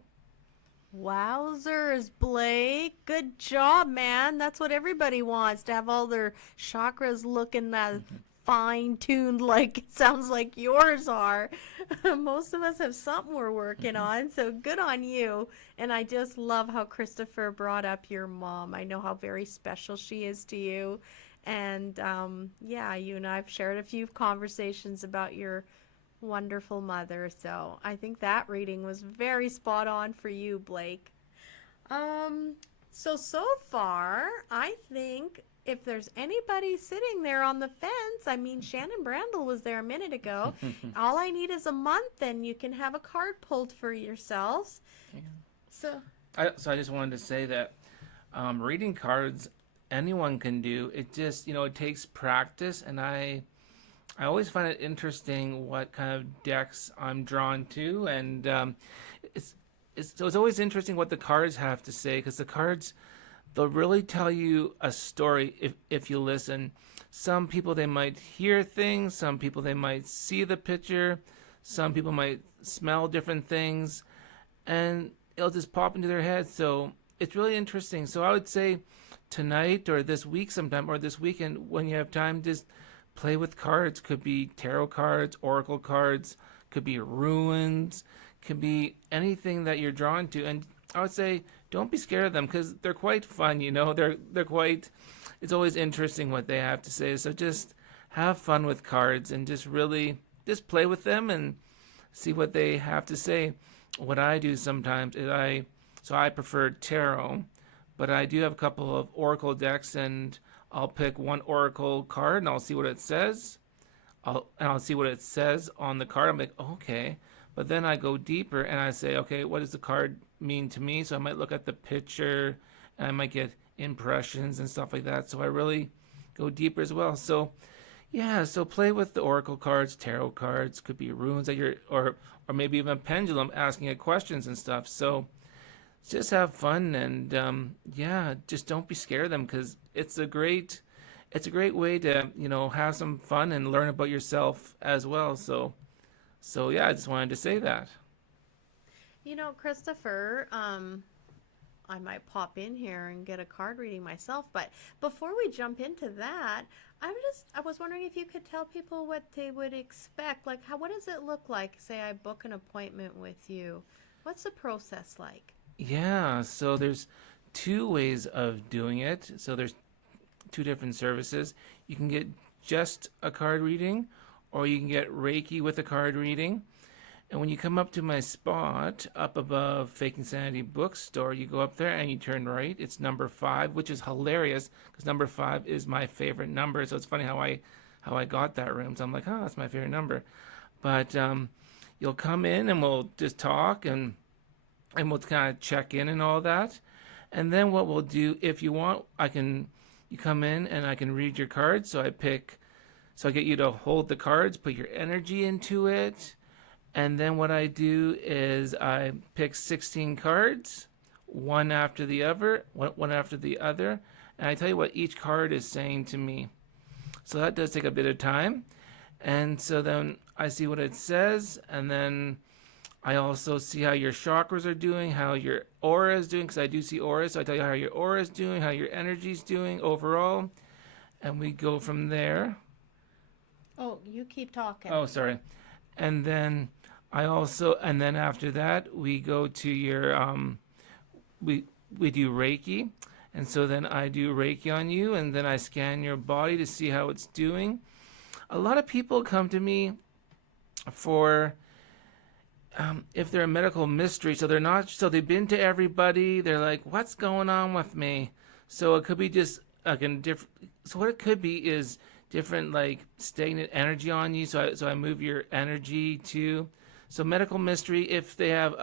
Wowzers, Blake. Good job, man. That's what everybody wants, to have all their chakras looking fine-tuned like it sounds like yours are. Most of us have something we're working on, so good on you. And I just love how Kristofer brought up your mom. I know how very special she is to you. And yeah, you and I have shared a few conversations about your wonderful mother. So I think that reading was very spot on for you, Blake. So far, I think if there's anybody sitting there on the fence, I mean, Shannon Brandel was there a minute ago. All I need is a month, and you can have a card pulled for yourselves. Yeah. So I just wanted to say that reading cards, anyone can do. It just, it takes practice, and I always find it interesting what kind of decks I'm drawn to, and it's always interesting what the cards have to say, because the cards, they'll really tell you a story if you listen. Some people, they might hear things. Some people, they might see the picture. Some people might smell different things, and it'll just pop into their head. So it's really interesting. So I would say tonight or this week sometime or this weekend, when you have time, just play with cards. Could be tarot cards, oracle cards, could be runes, could be anything that you're drawn to. And I would say don't be scared of them, because they're quite fun, they're quite, it's always interesting what they have to say. So just have fun with cards and just play with them and see what they have to say. What I do sometimes is I prefer tarot, but I do have a couple of oracle decks, and I'll pick one oracle card and I'll see what it says. I'll see what it says on the card. I'm like, okay. But then I go deeper and I say, okay, what does the card mean to me? So I might look at the picture and I might get impressions and stuff like that. So I really go deeper as well. So yeah, so play with the oracle cards, tarot cards, could be runes that or maybe even a pendulum, asking it questions and stuff. So just have fun, and yeah, just don't be scared of them, because it's a great way to have some fun and learn about yourself as well. So yeah, I just wanted to say that. Kristofer, I might pop in here and get a card reading myself, but before we jump into that, I was wondering if you could tell people what they would expect. Like, what does it look like? Say I book an appointment with you. What's the process like? Yeah, so there's two ways of doing it. So there's two different services. You can get just a card reading, or you can get Reiki with a card reading. And when you come up to my spot up above Fake Insanity Bookstore, you go up there and you turn right. It's number 5, which is hilarious because number 5 is my favorite number. So it's funny how I got that room. So I'm like, oh, that's my favorite number. But you'll come in and we'll just talk and we'll kind of check in and all that. And then what we'll do, if you want, you come in and I can read your cards. So I get you to hold the cards, put your energy into it. And then what I do is I pick 16 cards, one after the other, one after the other. And I tell you what each card is saying to me. So that does take a bit of time. And so then I see what it says, and then I also see how your chakras are doing, how your aura is doing, because I do see auras. So I tell you how your aura is doing, how your energy is doing overall, and we go from there. Oh, you keep talking. Oh, sorry. And then and then after that, we go to your, we do Reiki. And so then I do Reiki on you, and then I scan your body to see how it's doing. A lot of people come to me for if they're a medical mystery, so they've been to everybody. They're like, what's going on with me? So it could be just so what it could be is different, like stagnant energy on you. So I move your energy too. So medical mystery, if they have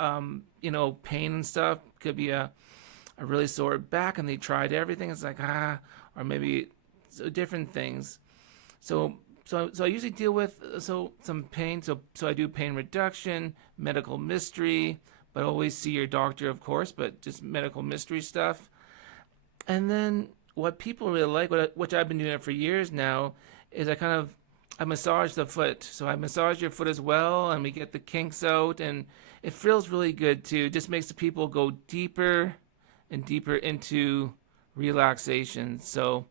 pain and stuff, could be a really sore back and they tried everything. It's like or maybe different things. So I usually deal with some pain. So I do pain reduction, medical mystery, but always see your doctor, of course, but just medical mystery stuff. And then what people really like, which I've been doing it for years now, is I massage the foot. So I massage your foot as well, and we get the kinks out, and it feels really good too. It just makes the people go deeper and deeper into relaxation. So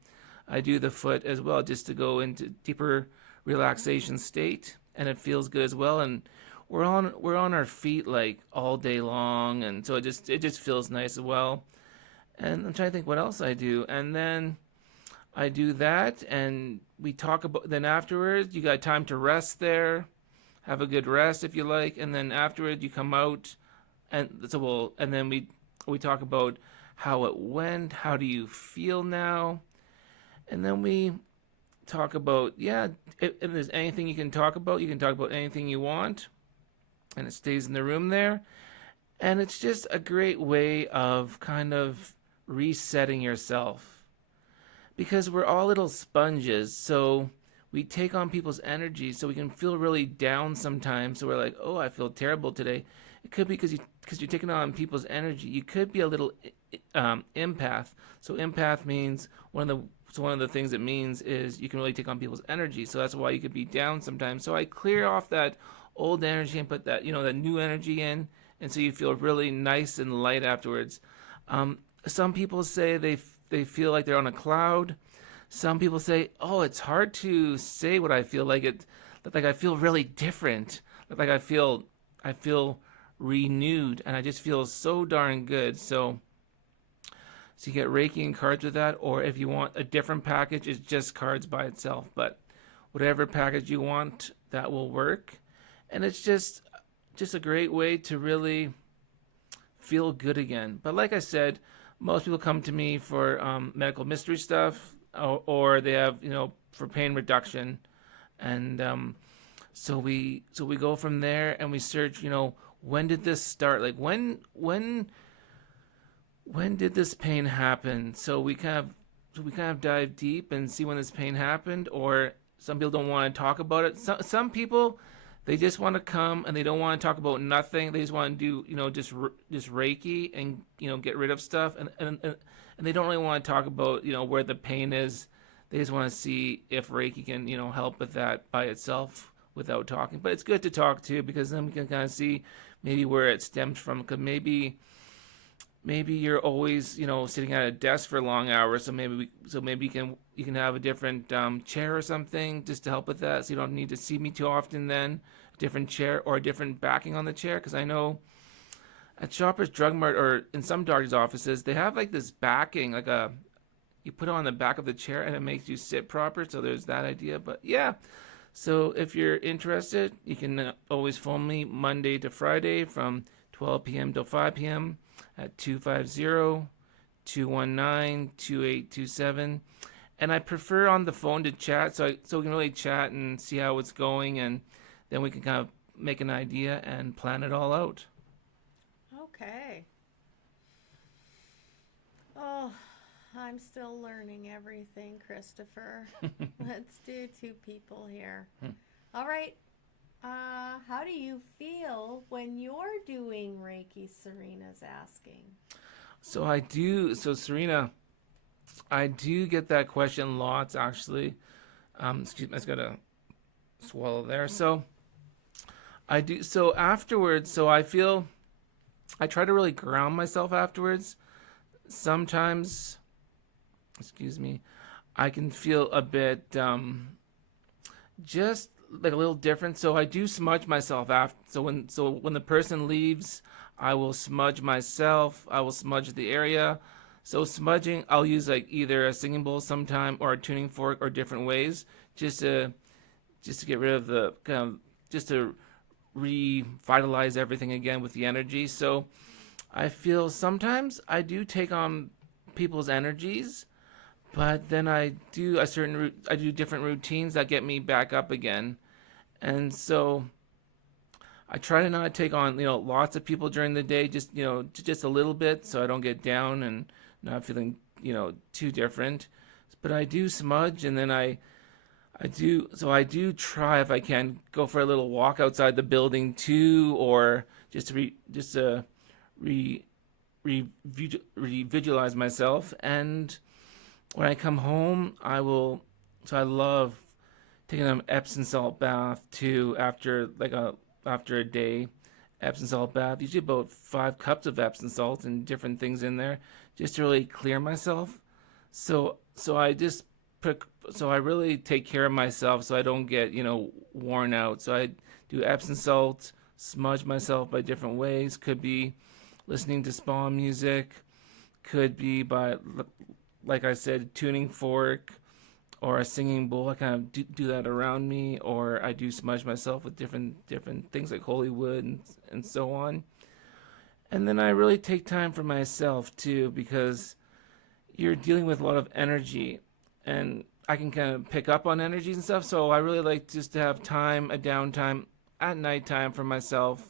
I do the foot as well, just to go into deeper relaxation state, and it feels good as well. And we're on our feet like all day long, and so it just feels nice as well. And I'm trying to think what else I do. And then I do that, and we talk about. Then afterwards, you got time to rest there, have a good rest if you like, and then afterwards you come out, and then we talk about how it went. How do you feel now? And then we talk about, if there's anything you can talk about anything you want. And it stays in the room there. And it's just a great way of kind of resetting yourself. Because we're all little sponges, so we take on people's energy, so we can feel really down sometimes. So we're like, oh, I feel terrible today. It could be because you're taking on people's energy. You could be a little empath. So empath means one of the things it means is you can really take on people's energy. So that's why you could be down sometimes. So I clear off that old energy and put that new energy in, and so you feel really nice and light afterwards. Some people say they feel like they're on a cloud. Some people say, oh, it's hard to say what I feel like. I feel really different. Like I feel renewed, and I just feel so darn good. So you get Reiki and cards with that, or if you want a different package, it's just cards by itself. But whatever package you want, that will work. And it's just a great way to really feel good again. But like I said, most people come to me for medical mystery stuff, or they have, for pain reduction. And so we go from there, and we search, when did this start? Like when did this pain happen? So we kind of dive deep and see when this pain happened. Or some people don't want to talk about it. Some people, they just want to come and they don't want to talk about nothing. They just want to do, just Reiki and, get rid of stuff. And they don't really want to talk about, where the pain is. They just want to see if Reiki can, help with that by itself without talking. But it's good to talk too, because then we can kind of see maybe where it stems from. Because maybe you're always, sitting at a desk for long hours. So maybe you can have a different chair or something just to help with that. So you don't need to see me too often then. A different chair or a different backing on the chair. Because I know at Shoppers Drug Mart or in some doctor's offices, they have like this backing, you put it on the back of the chair and it makes you sit proper. So there's that idea. But yeah. So if you're interested, you can always phone me Monday to Friday from 12 p.m. till 5 p.m. at 250-219-2827. And I prefer on the phone to chat, so we can really chat and see how it's going, and then we can kind of make an idea and plan it all out. Okay. Oh, I'm still learning everything, Kristofer. Let's do 2 people here. All right. How do you feel when you're doing Reiki? Serena's asking. So Serena, I do get that question lots, actually. Excuse me, I just gotta swallow there. So I do. So afterwards, so I feel I try to really ground myself afterwards. Sometimes, excuse me, I can feel a bit just like a little different. So I do smudge myself after. So when the person leaves, I will smudge myself. I will smudge the area. So smudging, I'll use like either a singing bowl sometime or a tuning fork or different ways just to get rid of the kind of just to revitalize everything again with the energy. So I feel sometimes I do take on people's energies, but then I do different routines that get me back up again. And so I try to not take on, lots of people during the day, just a little bit so I don't get down and not feeling, too different. But I do smudge, and then I do try, if I can, go for a little walk outside the building too, or just to revisualize myself. And when I come home, I love taking an Epsom salt bath too after a day. Epsom salt bath, usually about 5 cups of Epsom salt and different things in there, just to really clear myself. So I really take care of myself so I don't get, worn out. So I do Epsom salt, smudge myself by different ways. Could be listening to spa music, could be by, like I said, tuning fork or a singing bowl. I kind of do that around me, or I do smudge myself with different things like holy wood and so on. And then I really take time for myself too, because you're dealing with a lot of energy, and I can kind of pick up on energies and stuff. So I really like just to have a downtime at nighttime for myself,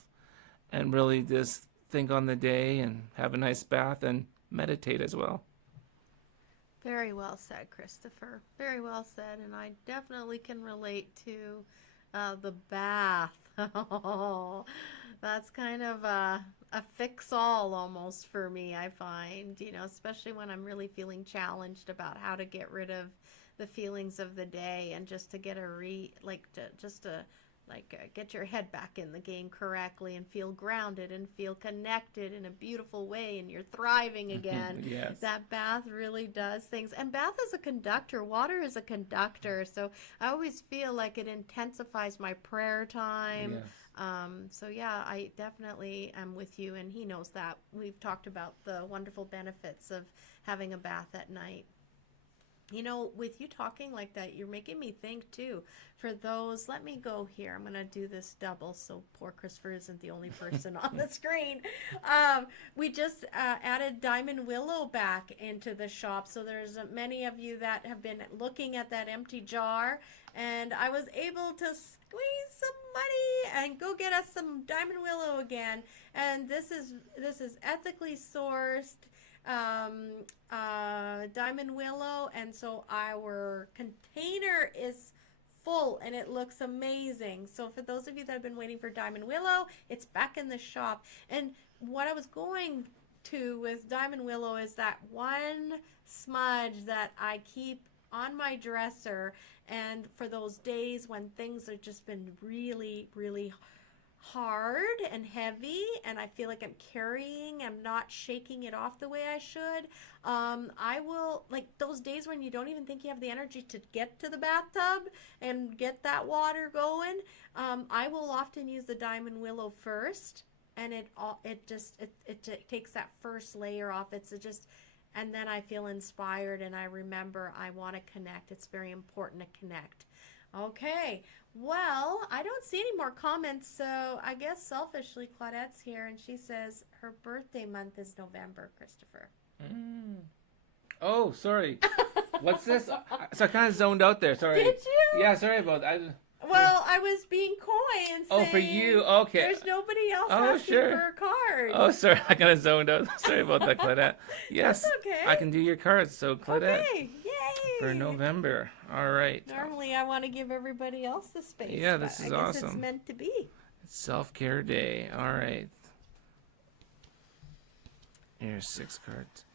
and really just think on the day and have a nice bath and meditate as well. Very well said, Kristofer. Very well said, and I definitely can relate to the bath. That's kind of a fix-all almost for me, I find, especially when I'm really feeling challenged about how to get rid of the feelings of the day, and just to get get your head back in the game correctly and feel grounded and feel connected in a beautiful way, and you're thriving again. Yes. That bath really does things. And bath is a conductor. Water is a conductor. So I always feel like it intensifies my prayer time. Yes. So yeah, I definitely am with you, and he knows that. We've talked about the wonderful benefits of having a bath at night. With you talking like that, you're making me think too. For those, let me go here. I'm going to do this double so poor Kristofer isn't the only person on the screen. We just added Diamond Willow back into the shop. So there's many of you that have been looking at that empty jar. And I was able to squeeze some money and go get us some Diamond Willow again. And this is ethically sourced Diamond Willow, and so our container is full and it looks amazing. So for those of you that have been waiting for Diamond Willow, it's back in the shop. And what I was going to with Diamond Willow is that one smudge that I keep on my dresser, and for those days when things have just been really, really hard and heavy, and I feel like I'm not shaking it off the way I should. I will, like those days when you don't even think you have the energy to get to the bathtub and get that water going, I will often use the Diamond Willow first, and it takes that first layer off. And then I feel inspired, and I remember I want to connect. It's very important to connect. Okay, well, I don't see any more comments, so I guess selfishly Claudette's here, and she says her birthday month is November, Kristofer. Oh, sorry. What's this? So I kind of zoned out there. Sorry. Did you? Yeah, sorry about that. Well, I was being coy and saying, for you. Okay. there's nobody else Oh, asking sure. for a card. Oh, sorry. I kind of zoned out. Sorry about that, Claudette. Yes. That's okay. I can do your cards. So, Claudette, Okay, yay! for November. All right. Normally, I want to give everybody else the space. Yeah, this but is I guess it's awesome. meant to be. It's self-care day. All right. Here's 6 cards.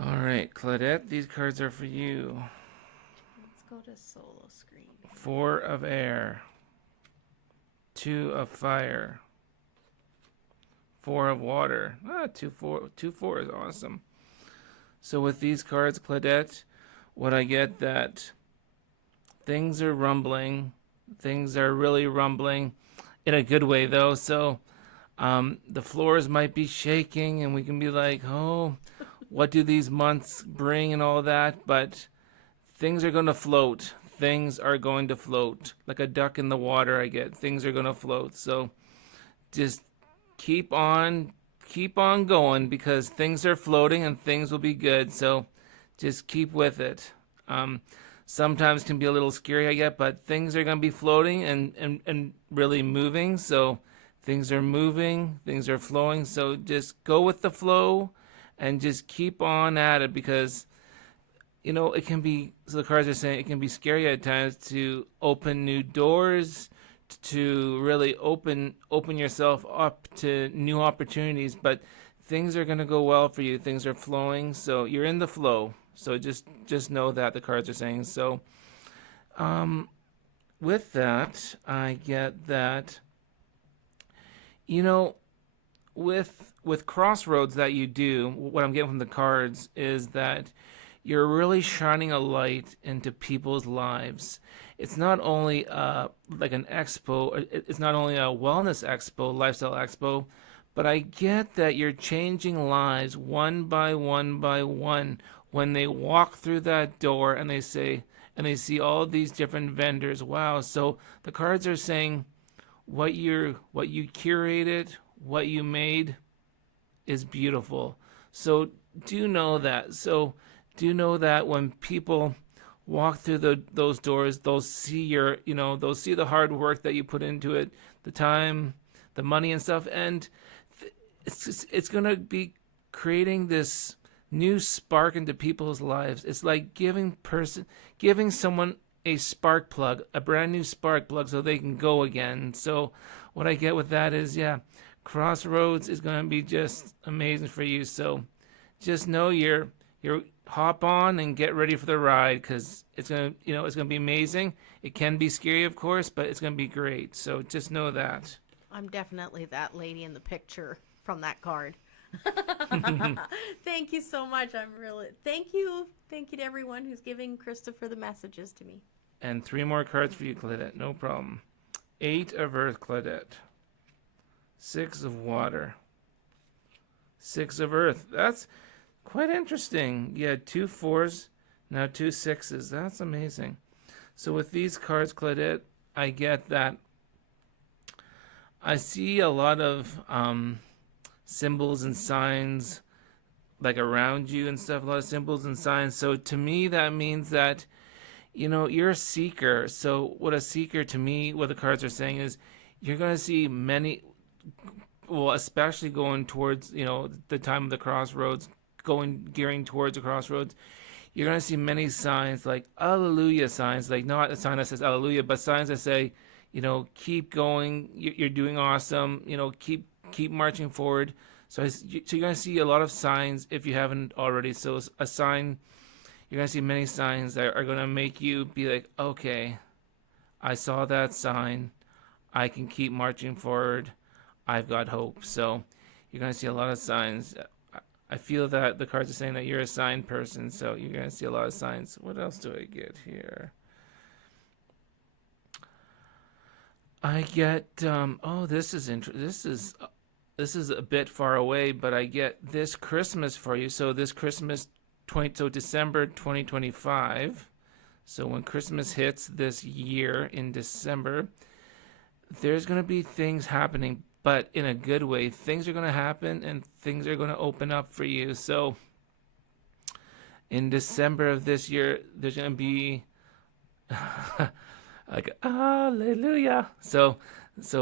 All right, Claudette, these cards are for you. Let's go to solo screen. 4 of air, 2 of fire, 4 of water. 2 4 is awesome. So with these cards, Claudette, what I get that things are rumbling. Things are really rumbling in a good way, though. So the floors might be shaking, and we can be like, oh, what do these months bring and all that? But things are going to float. Things are going to float. Like a duck in the water, I get. Things are going to float. So just keep on going, because things are floating and things will be good. So just keep with it. Sometimes can be a little scary, I get, but things are going to be floating and really moving. So things are moving, things are flowing. So just go with the flow and just keep on at it, because it can be, so the cards are saying it can be scary at times to open new doors, to really open yourself up to new opportunities, but things are going to go well for you. Things are flowing, so you're in the flow. So just know that, the cards are saying. So with that, I get that, with crossroads that you do, what I'm getting from the cards is that you're really shining a light into people's lives. It's not only like an expo, it's not only a wellness expo, lifestyle expo, but I get that you're changing lives one by one when they walk through that door and they see all these different vendors. Wow. So the cards are saying what you curated, what you made is beautiful. So do know that. So do know that when people walk through those doors, they'll see they'll see the hard work that you put into it, the time, the money and stuff. And it's going to be creating this new spark into people's lives. It's like giving someone a spark plug, a brand new spark plug, so they can go again. So what I get with that is, Crossroads is going to be just amazing for you. So just know you're hop on and get ready for the ride, because it's going to be amazing. It can be scary, of course, but it's going to be great. So just know that. I'm definitely that lady in the picture from that card. Thank you so much. Thank you to everyone who's giving Kristofer the messages to me. And 3 more cards for you, Claudette. No problem. 8 of earth, Claudette. 6 of water. 6 of earth. That's quite interesting. You had 2 4s, now 2 6s. That's amazing. So with these cards, Claudette, I get that I see a lot of symbols and signs like around you and stuff, a lot of symbols and signs. So to me, that means that, you're a seeker. So what a seeker, to me, what the cards are saying is you're going to see many, well, especially going towards, the time of the crossroads, gearing towards the crossroads, you're going to see many signs, like hallelujah signs, like not a sign that says hallelujah, but signs that say, keep going, you're doing awesome, keep marching forward. So you're going to see a lot of signs if you haven't already. So a sign, you're going to see many signs that are going to make you be like, okay, I saw that sign. I can keep marching forward. I've got hope. So you're going to see a lot of signs. I feel that the cards are saying that you're a sign person. So you're going to see a lot of signs. What else do I get here? I get, this is interesting. This is a bit far away, but I get this Christmas for you. So this Christmas, December 2025. So when Christmas hits this year in December, there's going to be things happening, but in a good way. Things are going to happen and things are going to open up for you. So in December of this year, there's going to be like hallelujah. So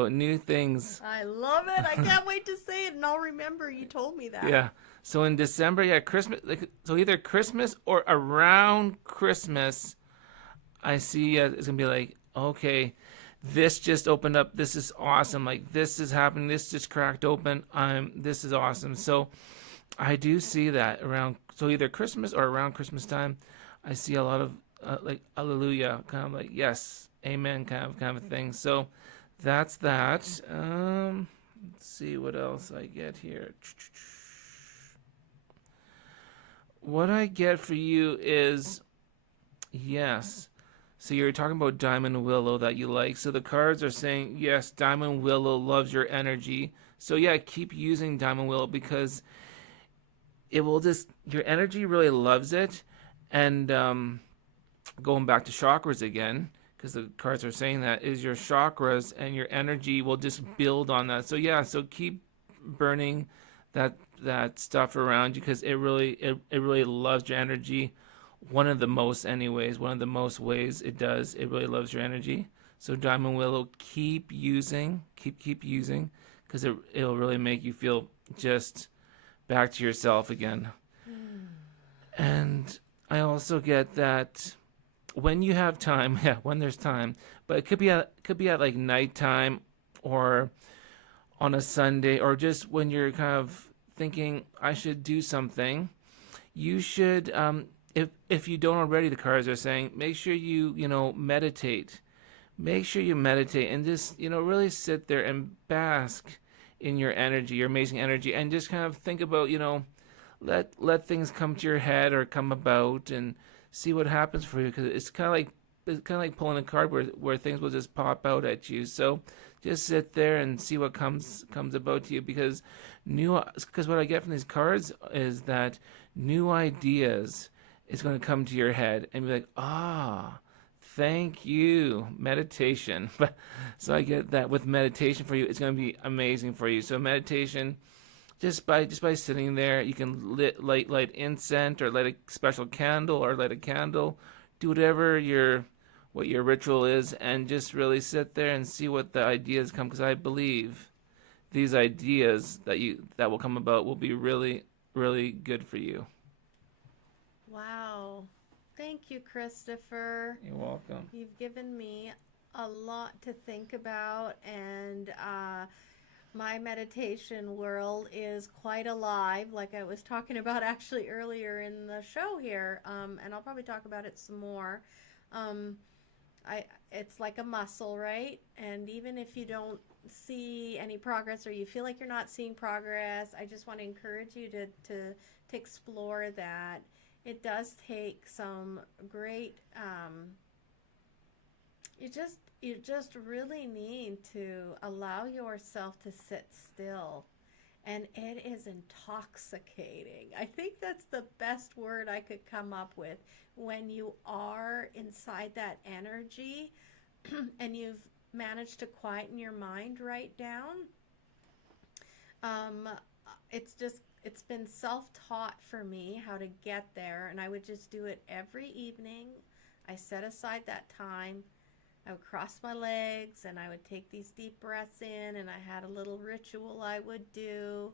new things. I love it. I can't wait to say it, and I'll remember you told me that. Yeah. So in December, yeah, Christmas. Like, so either Christmas or around Christmas, I see it's gonna be like, okay, this just opened up. This is awesome. Like this is happening. This just cracked open. This is awesome. So I do see that around. So either Christmas or around Christmas time, I see a lot of like hallelujah, kind of like yes, amen, kind of a thing. So that's that. Let's see what else I get here. What I get for you is yes. So you're talking about Diamond Willow that you like. So the cards are saying, yes, Diamond Willow loves your energy. So yeah, keep using Diamond Willow because it will just, your energy really loves it. And going back to chakras again, because the cards are saying that, is your chakras and your energy will just build on that. So yeah, so keep burning that stuff around you because it really loves your energy. One of the most ways it does. It really loves your energy. So Diamond Willow, keep using because it'll really make you feel just back to yourself again. And I also get that when you have time, yeah, when there's time, but it could be at like nighttime or on a Sunday or just when you're kind of thinking I should do something, you should if you don't already, the cards are saying, make sure you meditate. Make sure you meditate and just, really sit there and bask in your energy, your amazing energy, and just kind of think about, let things come to your head or come about and see what happens for you because it's kind of like pulling a card where things will just pop out at you. So just sit there and see what comes about to you because what I get from these cards is that new ideas is going to come to your head and be like, thank you, meditation. So I get that with meditation for you, it's going to be amazing for you. So meditation, just by sitting there, you can light incense or light a special candle or light a candle, do whatever what your ritual is, and just really sit there and see what the ideas come. Because I believe these ideas that will come about will be really, really good for you. Wow. Thank you, Kristofer. You're welcome. You've given me a lot to think about, and my meditation world is quite alive, like I was talking about actually earlier in the show here, and I'll probably talk about it some more. It's like a muscle, right? And even if you don't see any progress or you feel like you're not seeing progress, I just want to encourage you to explore that. It does take some great, you just really need to allow yourself to sit still, and it is intoxicating. I think that's the best word I could come up with when you are inside that energy and you've managed to quieten your mind right down. It's been self-taught for me how to get there, and I would just do it every evening. I set aside that time. I would cross my legs and I would take these deep breaths in, and I had a little ritual I would do,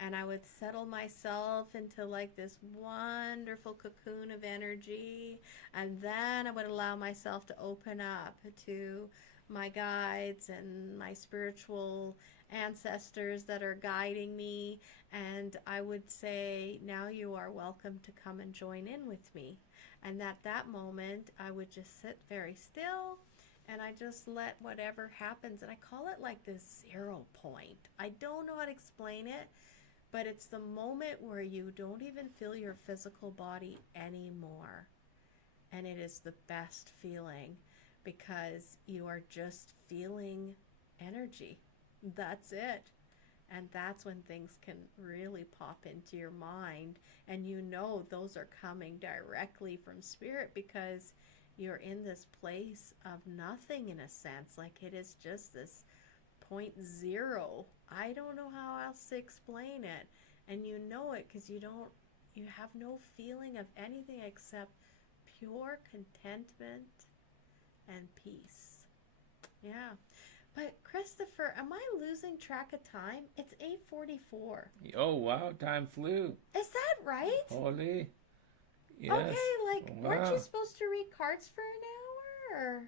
and I would settle myself into like this wonderful cocoon of energy, and then I would allow myself to open up to my guides and my spiritual ancestors that are guiding me, and I would say, now you are welcome to come and join in with me. And at that moment I would just sit very still and I just let whatever happens, and I call it like this 0 point. I don't know how to explain it, but it's the moment where you don't even feel your physical body anymore, and it is the best feeling because you are just feeling energy. That's it. And that's when things can really pop into your mind, and those are coming directly from spirit because you're in this place of nothing, in a sense. Like it is just this 0. I don't know how else to explain it, and you know it because you have no feeling of anything except pure contentment and peace. Yeah. But Kristofer, am I losing track of time? It's 8:44. Oh, wow. Time flew. Is that right? Holy. Yes. Okay, like, weren't Wow. you supposed to read cards for an hour?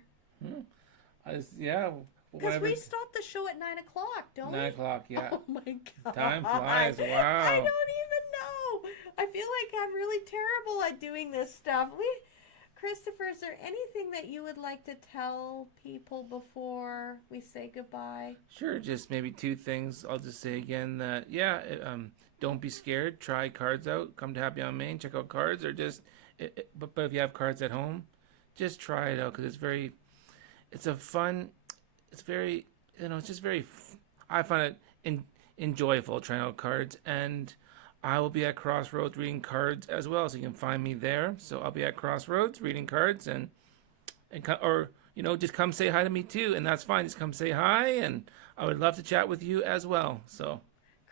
Or... Yeah. Because Whatever. we stop the show at 9 o'clock, don't 9 we? o'clock, yeah. Oh my God. Time flies. Wow. I don't even know. I feel like I'm really terrible at doing this stuff. Kristofer, is there anything that you would like to tell people before we say goodbye? Sure, just maybe 2 things. I'll just say again that, don't be scared. Try cards out. Come to Happy on Main. Check out cards, or just, but if you have cards at home, just try it out, because it's just very, I find it enjoyable trying out cards. And I will be at Crossroads reading cards as well, so you can find me there. So I'll be at Crossroads reading cards, or just come say hi to me too, and that's fine. Just come say hi, and I would love to chat with you as well. So,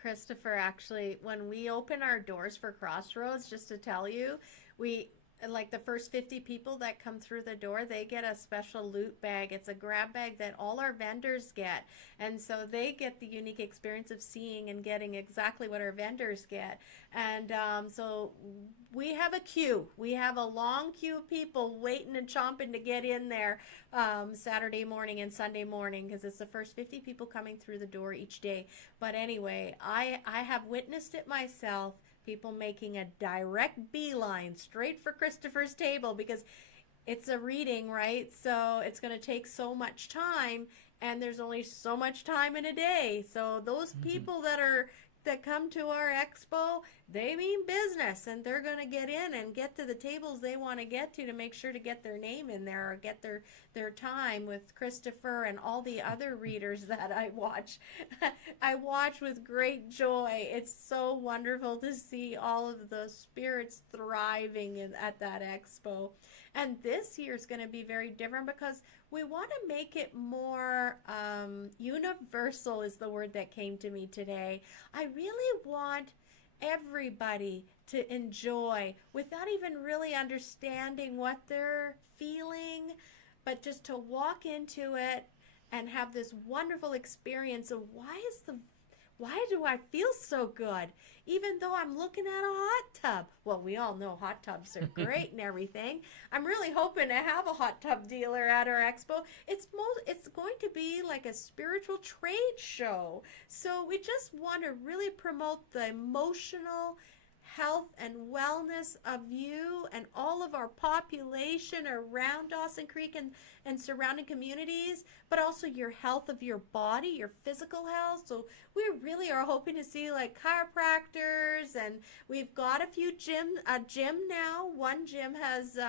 Kristofer, actually, when we open our doors for Crossroads, just to tell you, like the first 50 people that come through the door, they get a special loot bag. It's a grab bag that all our vendors get. And so they get the unique experience of seeing and getting exactly what our vendors get. And so we have a queue. We have a long queue of people waiting and chomping to get in there Saturday morning and Sunday morning, because it's the first 50 people coming through the door each day. But anyway, I have witnessed it myself. People making a direct beeline straight for Kristofer's table, because it's a reading, right? So it's going to take so much time, and there's only so much time in a day. So those people that come to our expo, they mean business, and they're going to get in and get to the tables they want to get to make sure to get their name in there, or get their time with Kristofer and all the other readers that I watch. I watch with great joy. It's so wonderful to see all of the spirits thriving at that expo. And this year is going to be very different, because we want to make it more universal, is the word that came to me today. I really want everybody to enjoy without even really understanding what they're feeling, but just to walk into it and have this wonderful experience of why do I feel so good, even though I'm looking at a hot tub? Well, we all know hot tubs are great and everything. I'm really hoping to have a hot tub dealer at our expo. It's going to be like a spiritual trade show. So we just want to really promote the emotional health and wellness of you and all of our population around Dawson Creek and surrounding communities, but also your health of your body, your physical health. So we really are hoping to see like chiropractors, and we've got a gym now. One gym has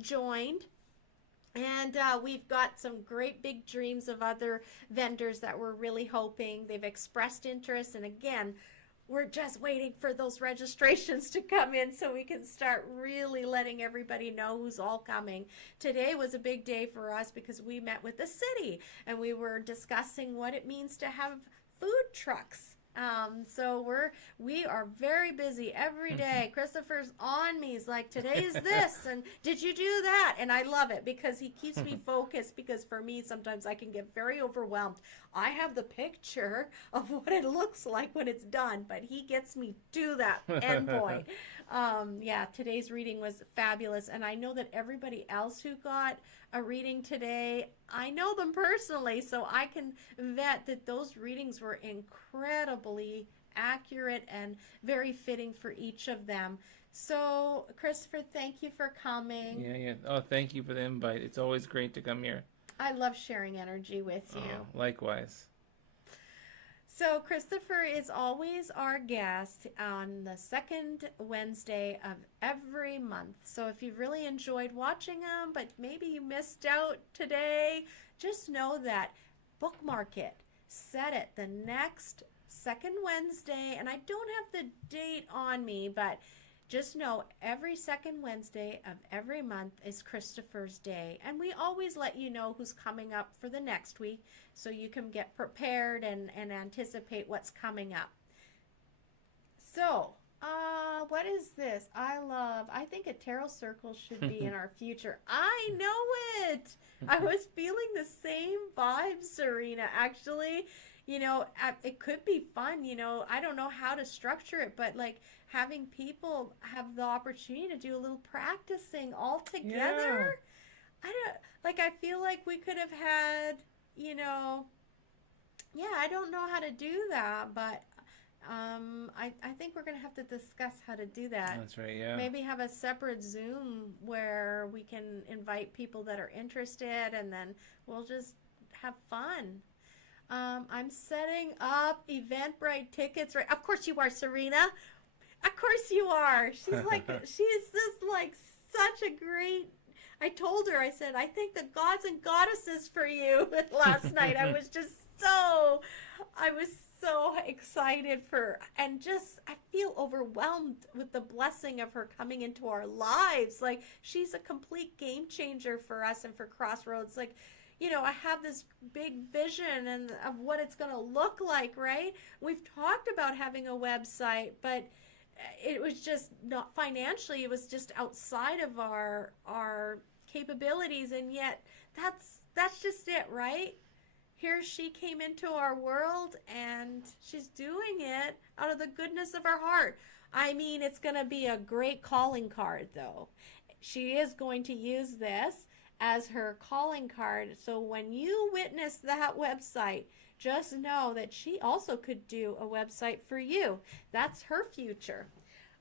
joined. And we've got some great big dreams of other vendors that we're really hoping. They've expressed interest, and again, we're just waiting for those registrations to come in so we can start really letting everybody know who's all coming. Today was a big day for us because we met with the city and we were discussing what it means to have food trucks. So we are very busy every day. Kristofer's on me. He's like, today's this, and did you do that? And I love it because he keeps me focused, because for me, sometimes I can get very overwhelmed. I have the picture of what it looks like when it's done, but he gets me to that end point. Yeah, today's reading was fabulous, and I know that everybody else who got a reading today, I know them personally, so I can vet that those readings were incredibly accurate and very fitting for each of them. So, Kristofer, thank you for coming. Yeah. Oh, thank you for the invite. It's always great to come here. I love sharing energy with you. Oh, likewise. So Kristofer is always our guest on the second Wednesday of every month. So if you've really enjoyed watching him, but maybe you missed out today, just know that bookmark it, set it the next second Wednesday, and I don't have the date on me, but just know every second Wednesday of every month is Kristofer's Day. And we always let you know who's coming up for the next week so you can get prepared and anticipate what's coming up. So, what what is this? I think a tarot circle should be in our future. I know it. I was feeling the same vibe, Serena, actually. It could be fun, I don't know how to structure it, but like having people have the opportunity to do a little practicing all together. I feel like we could have had, I don't know how to do that, but I think we're going to have to discuss how to do that. That's right, yeah. Maybe have a separate Zoom where we can invite people that are interested, and then we'll just have fun. I'm setting up Eventbrite tickets. Right? Of course you are, Serena. Of course you are. She's like, she's just like such a great. I told her, I said, I thank the gods and goddesses for you last night. I was so excited and I feel overwhelmed with the blessing of her coming into our lives. Like, she's a complete game changer for us and for Crossroads. Like, I have this big vision of what it's going to look like, right? We've talked about having a website, but it was just not financially, it was just outside of our capabilities, and yet that's just it, right? Here she came into our world, and she's doing it out of the goodness of her heart. I mean, it's going to be a great calling card, though. She is going to use this as her calling card. So when you witness that website, just know that she also could do a website for you. That's her future.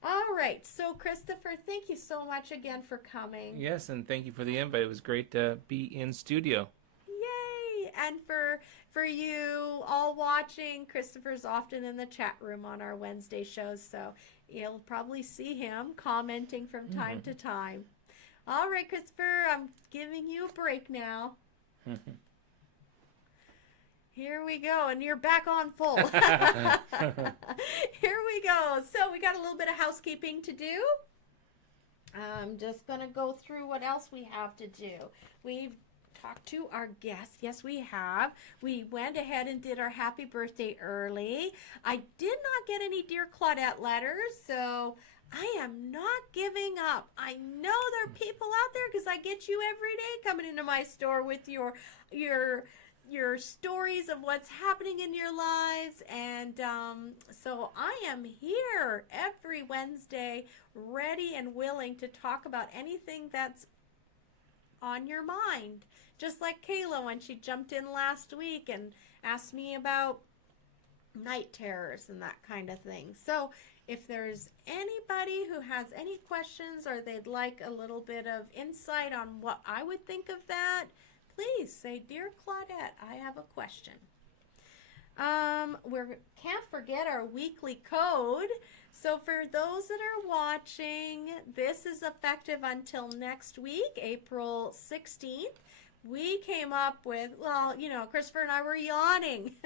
All right. So, Kristofer, thank you so much again for coming. Yes, and thank you for the invite. It was great to be in studio. Yay! And for you all watching, Kristofer's often in the chat room on our Wednesday shows, so you'll probably see him commenting from time to time. All right, Kristofer, I'm giving you a break now. Here we go, and you're back on full. Here we go. So we got a little bit of housekeeping to do. I'm just going to go through what else we have to do. We've talked to our guests. Yes, we have. We went ahead and did our happy birthday early. I did not get any Dear Claudette letters, so I am not giving up. I know there are people out there, because I get you every day coming into my store with your stories of what's happening in your lives, and so I am here every Wednesday, ready and willing to talk about anything that's on your mind. Just like Kayla when she jumped in last week and asked me about night terrors and that kind of thing. So if there's anybody who has any questions, or they'd like a little bit of insight on what I would think of that, please say, Dear Claudette, I have a question. We can't forget our weekly code. So for those that are watching, this is effective until next week, April 16th. We came up with, well, Kristofer and I were yawning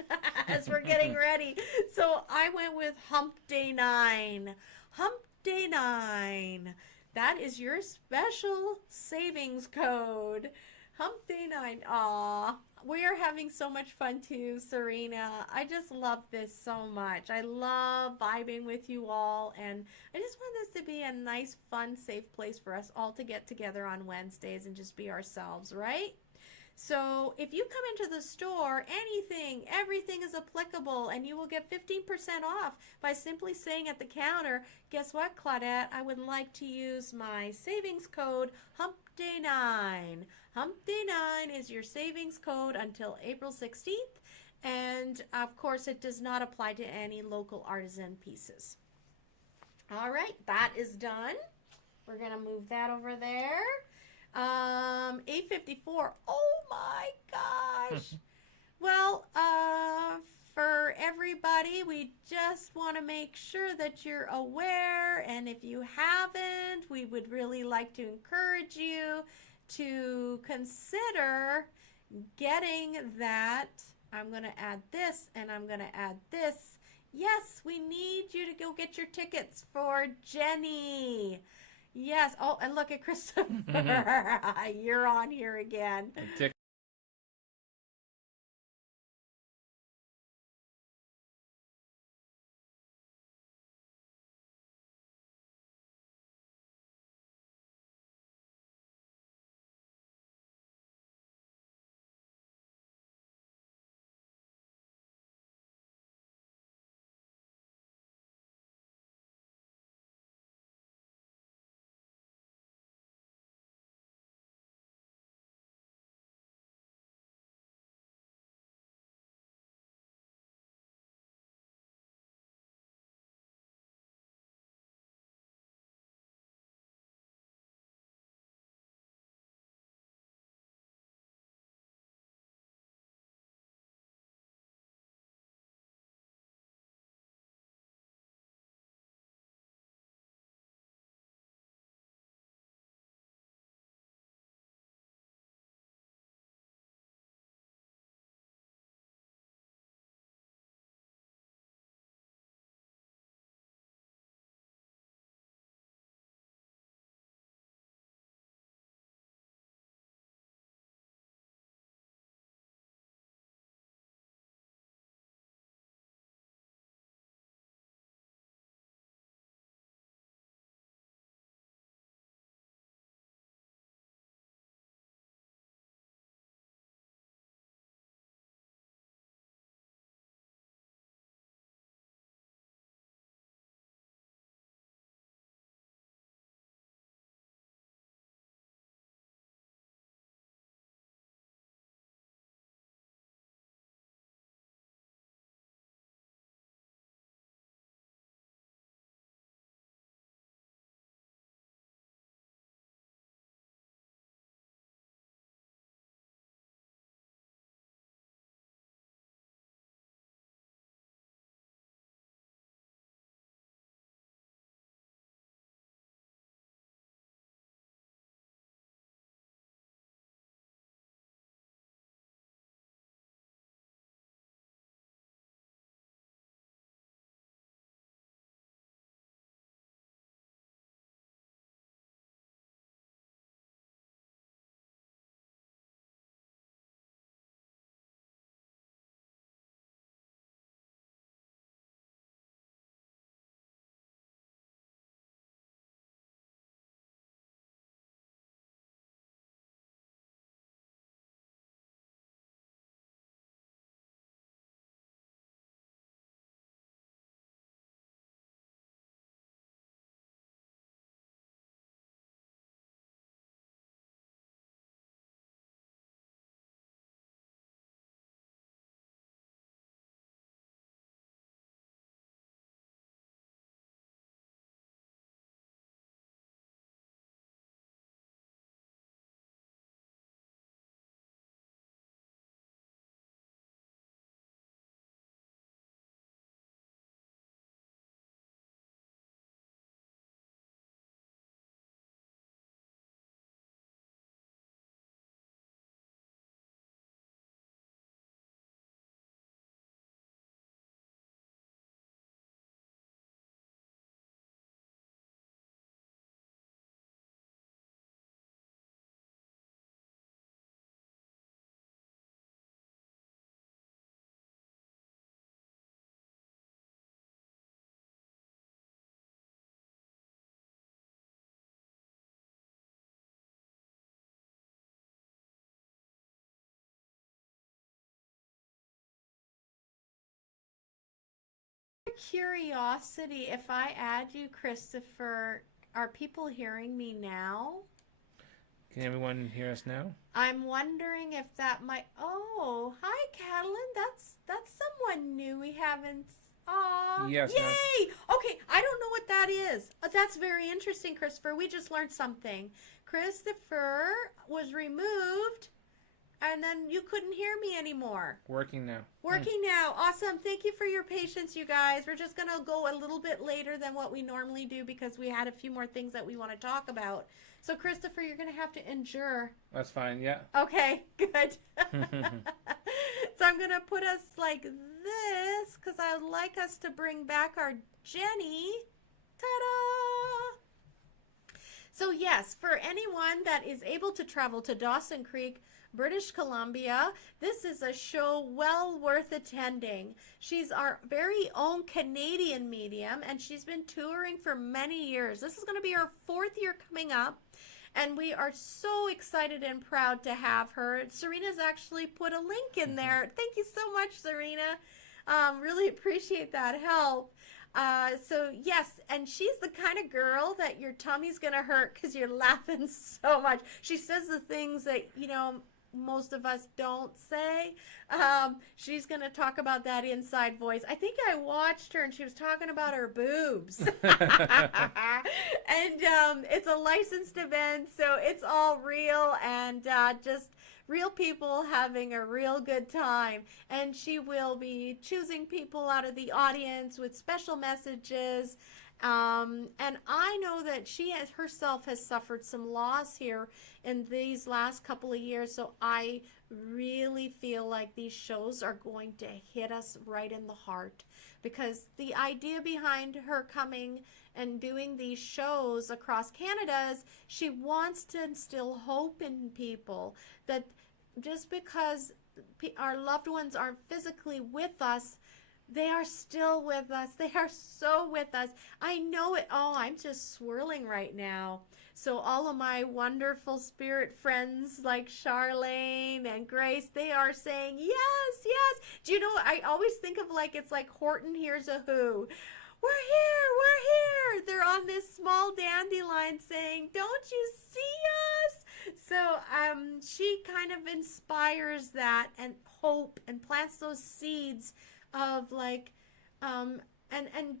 as we're getting ready. So I went with Hump Day 9. Hump Day 9. That is your special savings code. Hump Day 9. Aw, we are having so much fun too, Serena. I just love this so much. I love vibing with you all, and I just want this to be a nice, fun, safe place for us all to get together on Wednesdays and just be ourselves, right? So if you come into the store, everything is applicable, and you will get 15% off by simply saying at the counter, guess what, Claudette? I would like to use my savings code, Hump Day 9. Hump Day 9 is your savings code until April 16th, and of course it does not apply to any local artisan pieces. All right, that is done. We're going to move that over there. 8:54. Oh my gosh. Well, for everybody, we just want to make sure that you're aware, and if you haven't, we would really like to encourage you to consider getting that. I'm going to add this, and I'm going to add this. Yes, we need you to go get your tickets for Jenny. Yes. Oh, and look at Kristofer. You're on here again. curiosity, if I add you, Kristofer, are people hearing me now? Can everyone hear us now? I'm wondering if that might. Oh, hi, Catalin. That's someone new we haven't. Aw, Yes, yay! ma'am. Okay, I don't know what that is. That's very interesting, Kristofer. We just learned something. Kristofer was removed, and then you couldn't hear me anymore. Working now. Working now. Awesome. Thank you for your patience, you guys. We're just going to go a little bit later than what we normally do because we had a few more things that we want to talk about. So, Kristofer, you're going to have to endure. That's fine, yeah. Okay, good. So I'm going to put us like this because I would like us to bring back our Jenny. Ta-da! So yes, for anyone that is able to travel to Dawson Creek, British Columbia, this is a show well worth attending. She's our very own Canadian medium, and she's been touring for many years. This is going to be her 4th year coming up, and we are so excited and proud to have her. Serena's actually put a link in there. Thank you so much, Serena. Really appreciate that help. So yes, and she's the kind of girl that your tummy's gonna hurt because you're laughing so much. She says the things that, you know, most of us don't say. She's gonna talk about that inside voice. I think I watched her and she was talking about her boobs. And it's a licensed event, so it's all real and just real people having a real good time. And she will be choosing people out of the audience with special messages. And I know that she herself has suffered some loss here in these last couple of years. So I really feel like these shows are going to hit us right in the heart, because the idea behind her coming and doing these shows across Canada is she wants to instill hope in people that just because our loved ones aren't physically with us, they are still with us. They are so with us. I know it. Oh, I'm just swirling right now. So all of my wonderful spirit friends like Charlene and Grace, they are saying, yes, yes. Do you know, I always think of like, it's like Horton Hears a Who. We're here, we're here. They're on this small dandelion saying, don't you see us? So she kind of inspires that and hope and plants those seeds of like, and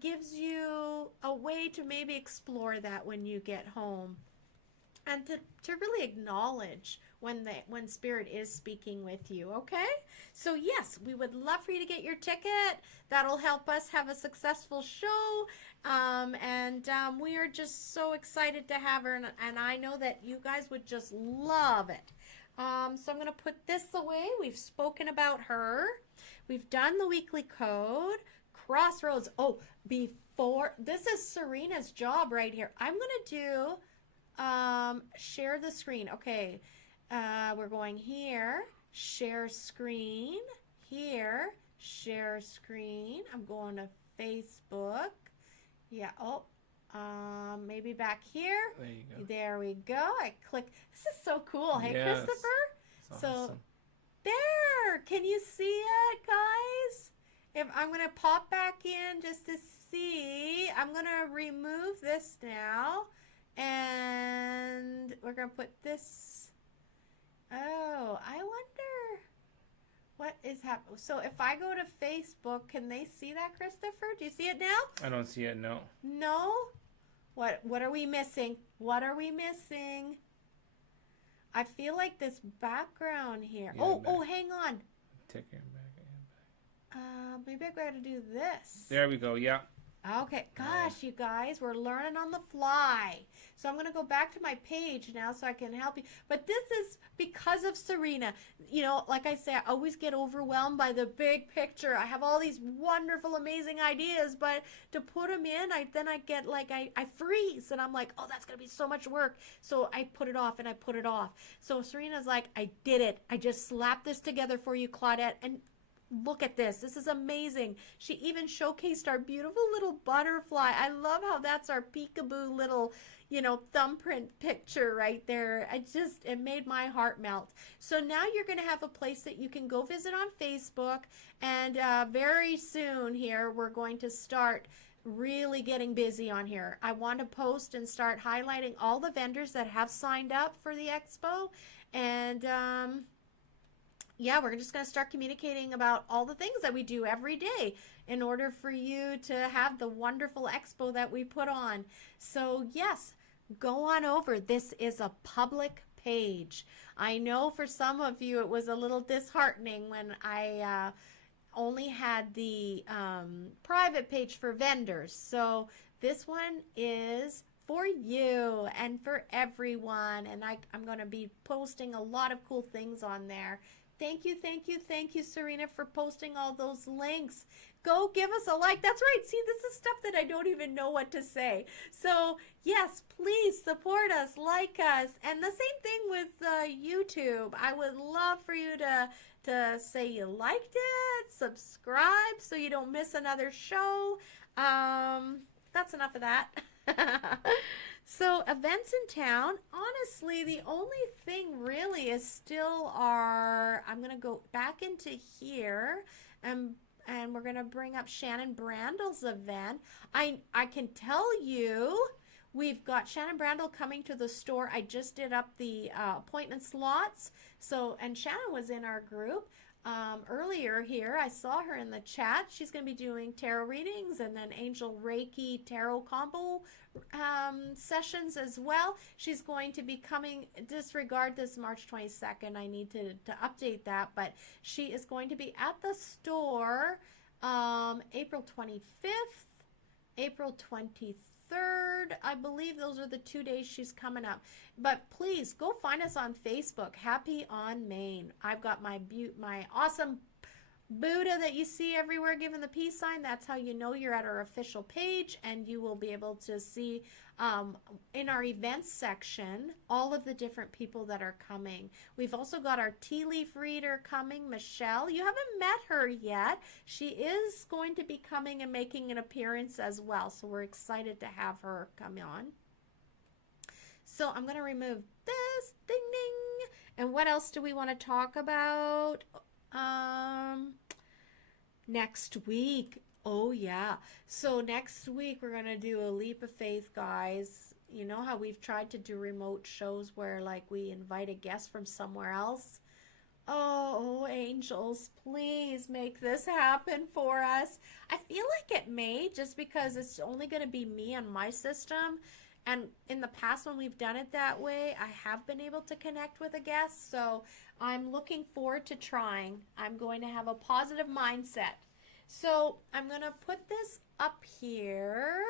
gives you a way to maybe explore that when you get home, and to really acknowledge when spirit is speaking with you. Okay, so yes, we would love for you to get your ticket. That'll help us have a successful show, and we are just so excited to have her, and I know that you guys would just love it. So I'm going to put this away. We've spoken about her. We've done the weekly code. Crossroads. Oh, before, this is Serena's job right here. I'm going to do share the screen. Okay, we're going here. Share screen. Here. Share screen. I'm going to Facebook. Yeah. Oh. Maybe back here. There you go. There we go. I click. This is so cool. Hey, Yes. Kristofer. It's So awesome. there. Can you see it, guys? If I'm going to pop back in just to see, I'm going to remove this now. And we're going to put this. Oh, I wonder what is happening. So if I go to Facebook, can they see that, Kristofer? Do you see it now? I don't see it, no. No? What are we missing? What are we missing? I feel like this background here. Yeah, Oh, hang on. Take it back. Maybe I gotta do this. There we go, yeah. Okay, gosh, you guys, we're learning on the fly. So I'm going to go back to my page now so I can help you. But this is because of Serena. You know, like I say, I always get overwhelmed by the big picture. I have all these wonderful, amazing ideas, but to put them in, I get like, I freeze. And I'm like, oh, that's going to be so much work. So I put it off and I put it off. So Serena's like, I did it. I just slapped this together for you, Claudette. And look at this. This is amazing. She even showcased our beautiful little butterfly. I love how that's our peekaboo little, you know, thumbprint picture right there. It made my heart melt. So now you're going to have a place that you can go visit on Facebook, and very soon here we're going to start really getting busy on here. I want to post and start highlighting all the vendors that have signed up for the expo, and yeah, we're just going to start communicating about all the things that we do every day in order for you to have the wonderful expo that we put on. So yes, go on over. This is a public page. I know for some of you it was a little disheartening when I only had the private page for vendors. So this one is for you and for everyone, and I'm going to be posting a lot of cool things on there. Thank you, thank you, thank you, Serena, for posting all those links. Go give us a like. That's right. See, this is stuff that I don't even know what to say. So, yes, please support us, like us. And the same thing with YouTube. I would love for you to say you liked it, subscribe so you don't miss another show. That's enough of that. So events in town, honestly, the only thing really is still I'm going to go back into here and we're going to bring up Shannon Brandle's event. I can tell you we've got Shannon Brandle coming to the store. I just did up the appointment slots. So, and Shannon was in our group earlier here. I saw her in the chat. She's going to be doing tarot readings and then Angel Reiki tarot combo sessions as well. She's going to be coming, disregard this March 22nd. I need to update that, but she is going to be at the store April 25th, April 23rd. I believe those are the 2 days she's coming up. But please go find us on Facebook, Happy on Maine. I've got my awesome Buddha that you see everywhere giving the peace sign. That's how you know you're at our official page, and you will be able to see in our events section all of the different people that are coming. We've also got our tea leaf reader coming, Michelle. You haven't met her yet. She is going to be coming and making an appearance as well, so we're excited to have her come on. So I'm going to remove this, ding ding. And what else do we want to talk about? Next week. Oh yeah. So next week we're going to do a leap of faith, guys. You know how we've tried to do remote shows where like we invite a guest from somewhere else? Oh, angels, please make this happen for us. I feel like it may, just because it's only going to be me and my system. And in the past when we've done it that way, I have been able to connect with a guest. So I'm looking forward to trying. I'm going to have a positive mindset. So I'm going to put this up here.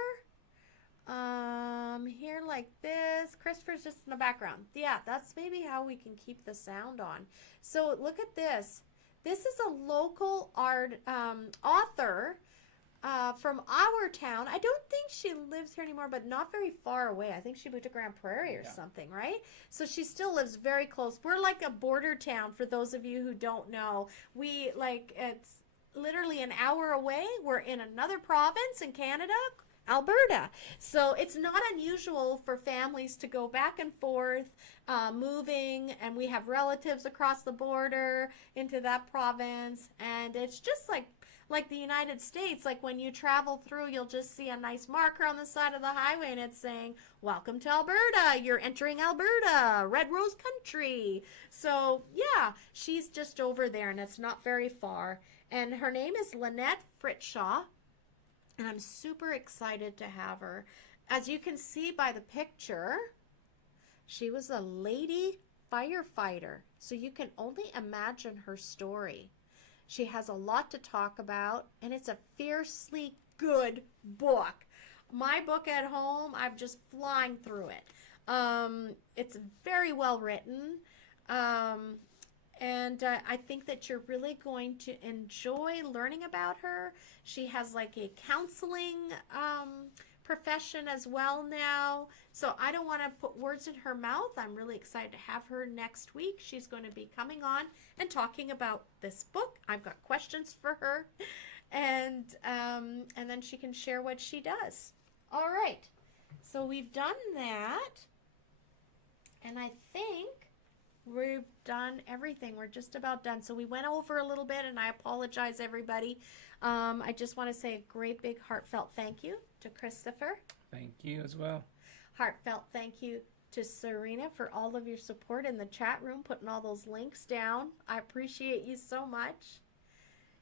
Here like this. Christopher's just in the background. Yeah, that's maybe how we can keep the sound on. So look at this. This is a local art author from our town. I don't think she lives here anymore, but not very far away. I think she moved to Grand Prairie or something, right? So she still lives very close. We're like a border town for those of you who don't know. We it's literally an hour away. We're in another province in Canada, Alberta. So it's not unusual for families to go back and forth moving, and we have relatives across the border into that province, and it's just like the United States. Like when you travel through, you'll just see a nice marker on the side of the highway and it's saying, welcome to Alberta, you're entering Alberta, Red Rose Country. So yeah, she's just over there and it's not very far. And her name is Lynette Fritshaw, and I'm super excited to have her. As you can see by the picture, she was a lady firefighter, so you can only imagine her story. She has a lot to talk about, and it's a fiercely good book. My book at home, I'm just flying through it. It's very well written, and I think that you're really going to enjoy learning about her. She has like a counseling profession as well now. So I don't want to put words in her mouth. I'm really excited to have her next week. She's going to be coming on and talking about this book. I've got questions for her, and then she can share what she does. All right. So we've done that, and I think we've done everything. We're just about done. So we went over a little bit, and I apologize, everybody. I just want to say a great big heartfelt thank you to Kristofer. Thank you as well. Heartfelt thank you to Serena for all of your support in the chat room, putting all those links down. I appreciate you so much.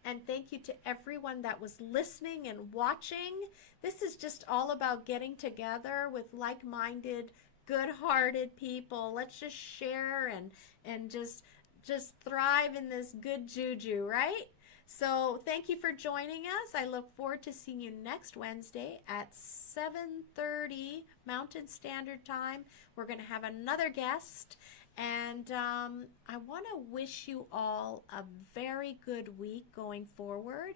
And thank you to everyone that was listening and watching. This is just all about getting together with like-minded, good-hearted people. Let's just share and just thrive in this good juju, right? So thank you for joining us. I look forward to seeing you next Wednesday at 7:30 Mountain Standard Time. We're going to have another guest. And I want to wish you all a very good week going forward.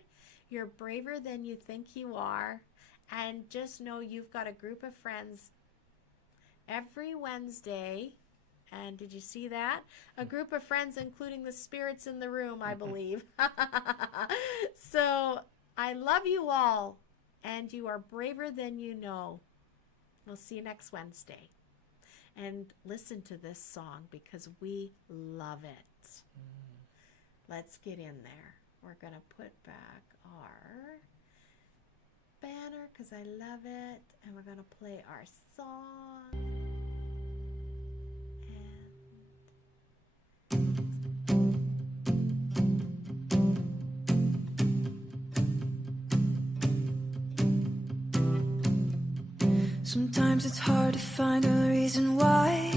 You're braver than you think you are. And just know you've got a group of friends every Wednesday. And did you see that? A group of friends, including the spirits in the room, I believe. So I love you all. And you are braver than you know. We'll see you next Wednesday. And listen to this song because we love it. Let's get in there. We're going to put back our banner because I love it. And we're going to play our song. Sometimes it's hard to find a reason why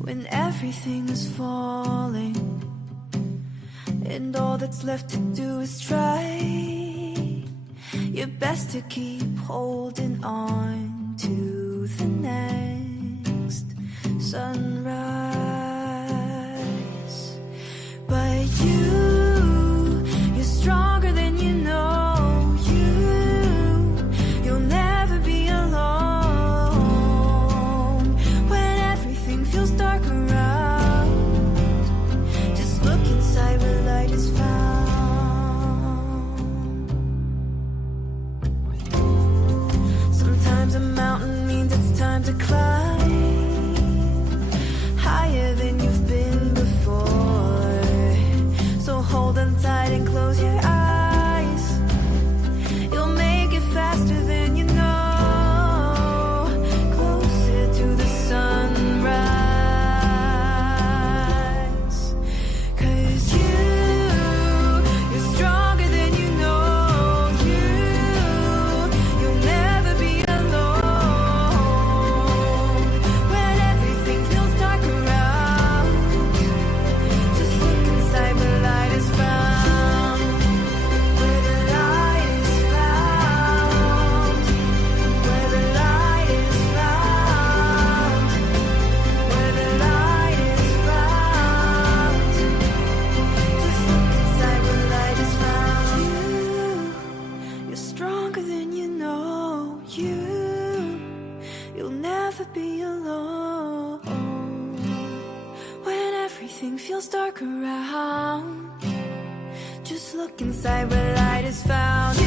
when everything is falling and all that's left to do is try your best to keep holding on to the next sunrise. But you're stronger than you know. You'll never be alone when everything feels dark around. Just look inside where light is found. Sometimes a mountain means it's time to climb higher than you've been before. So hold on tight and close your eyes. You'll make it faster than you know. Closer to the sunrise. 'Cause you're stronger than you know. You'll never be alone when everything feels dark around. Just look inside where light is found. Where the light is found. Where the light is found. Where the light is found. Just look inside where light is found. You're stronger than you know. You'll never be alone when everything feels dark around. Just look inside where light is found.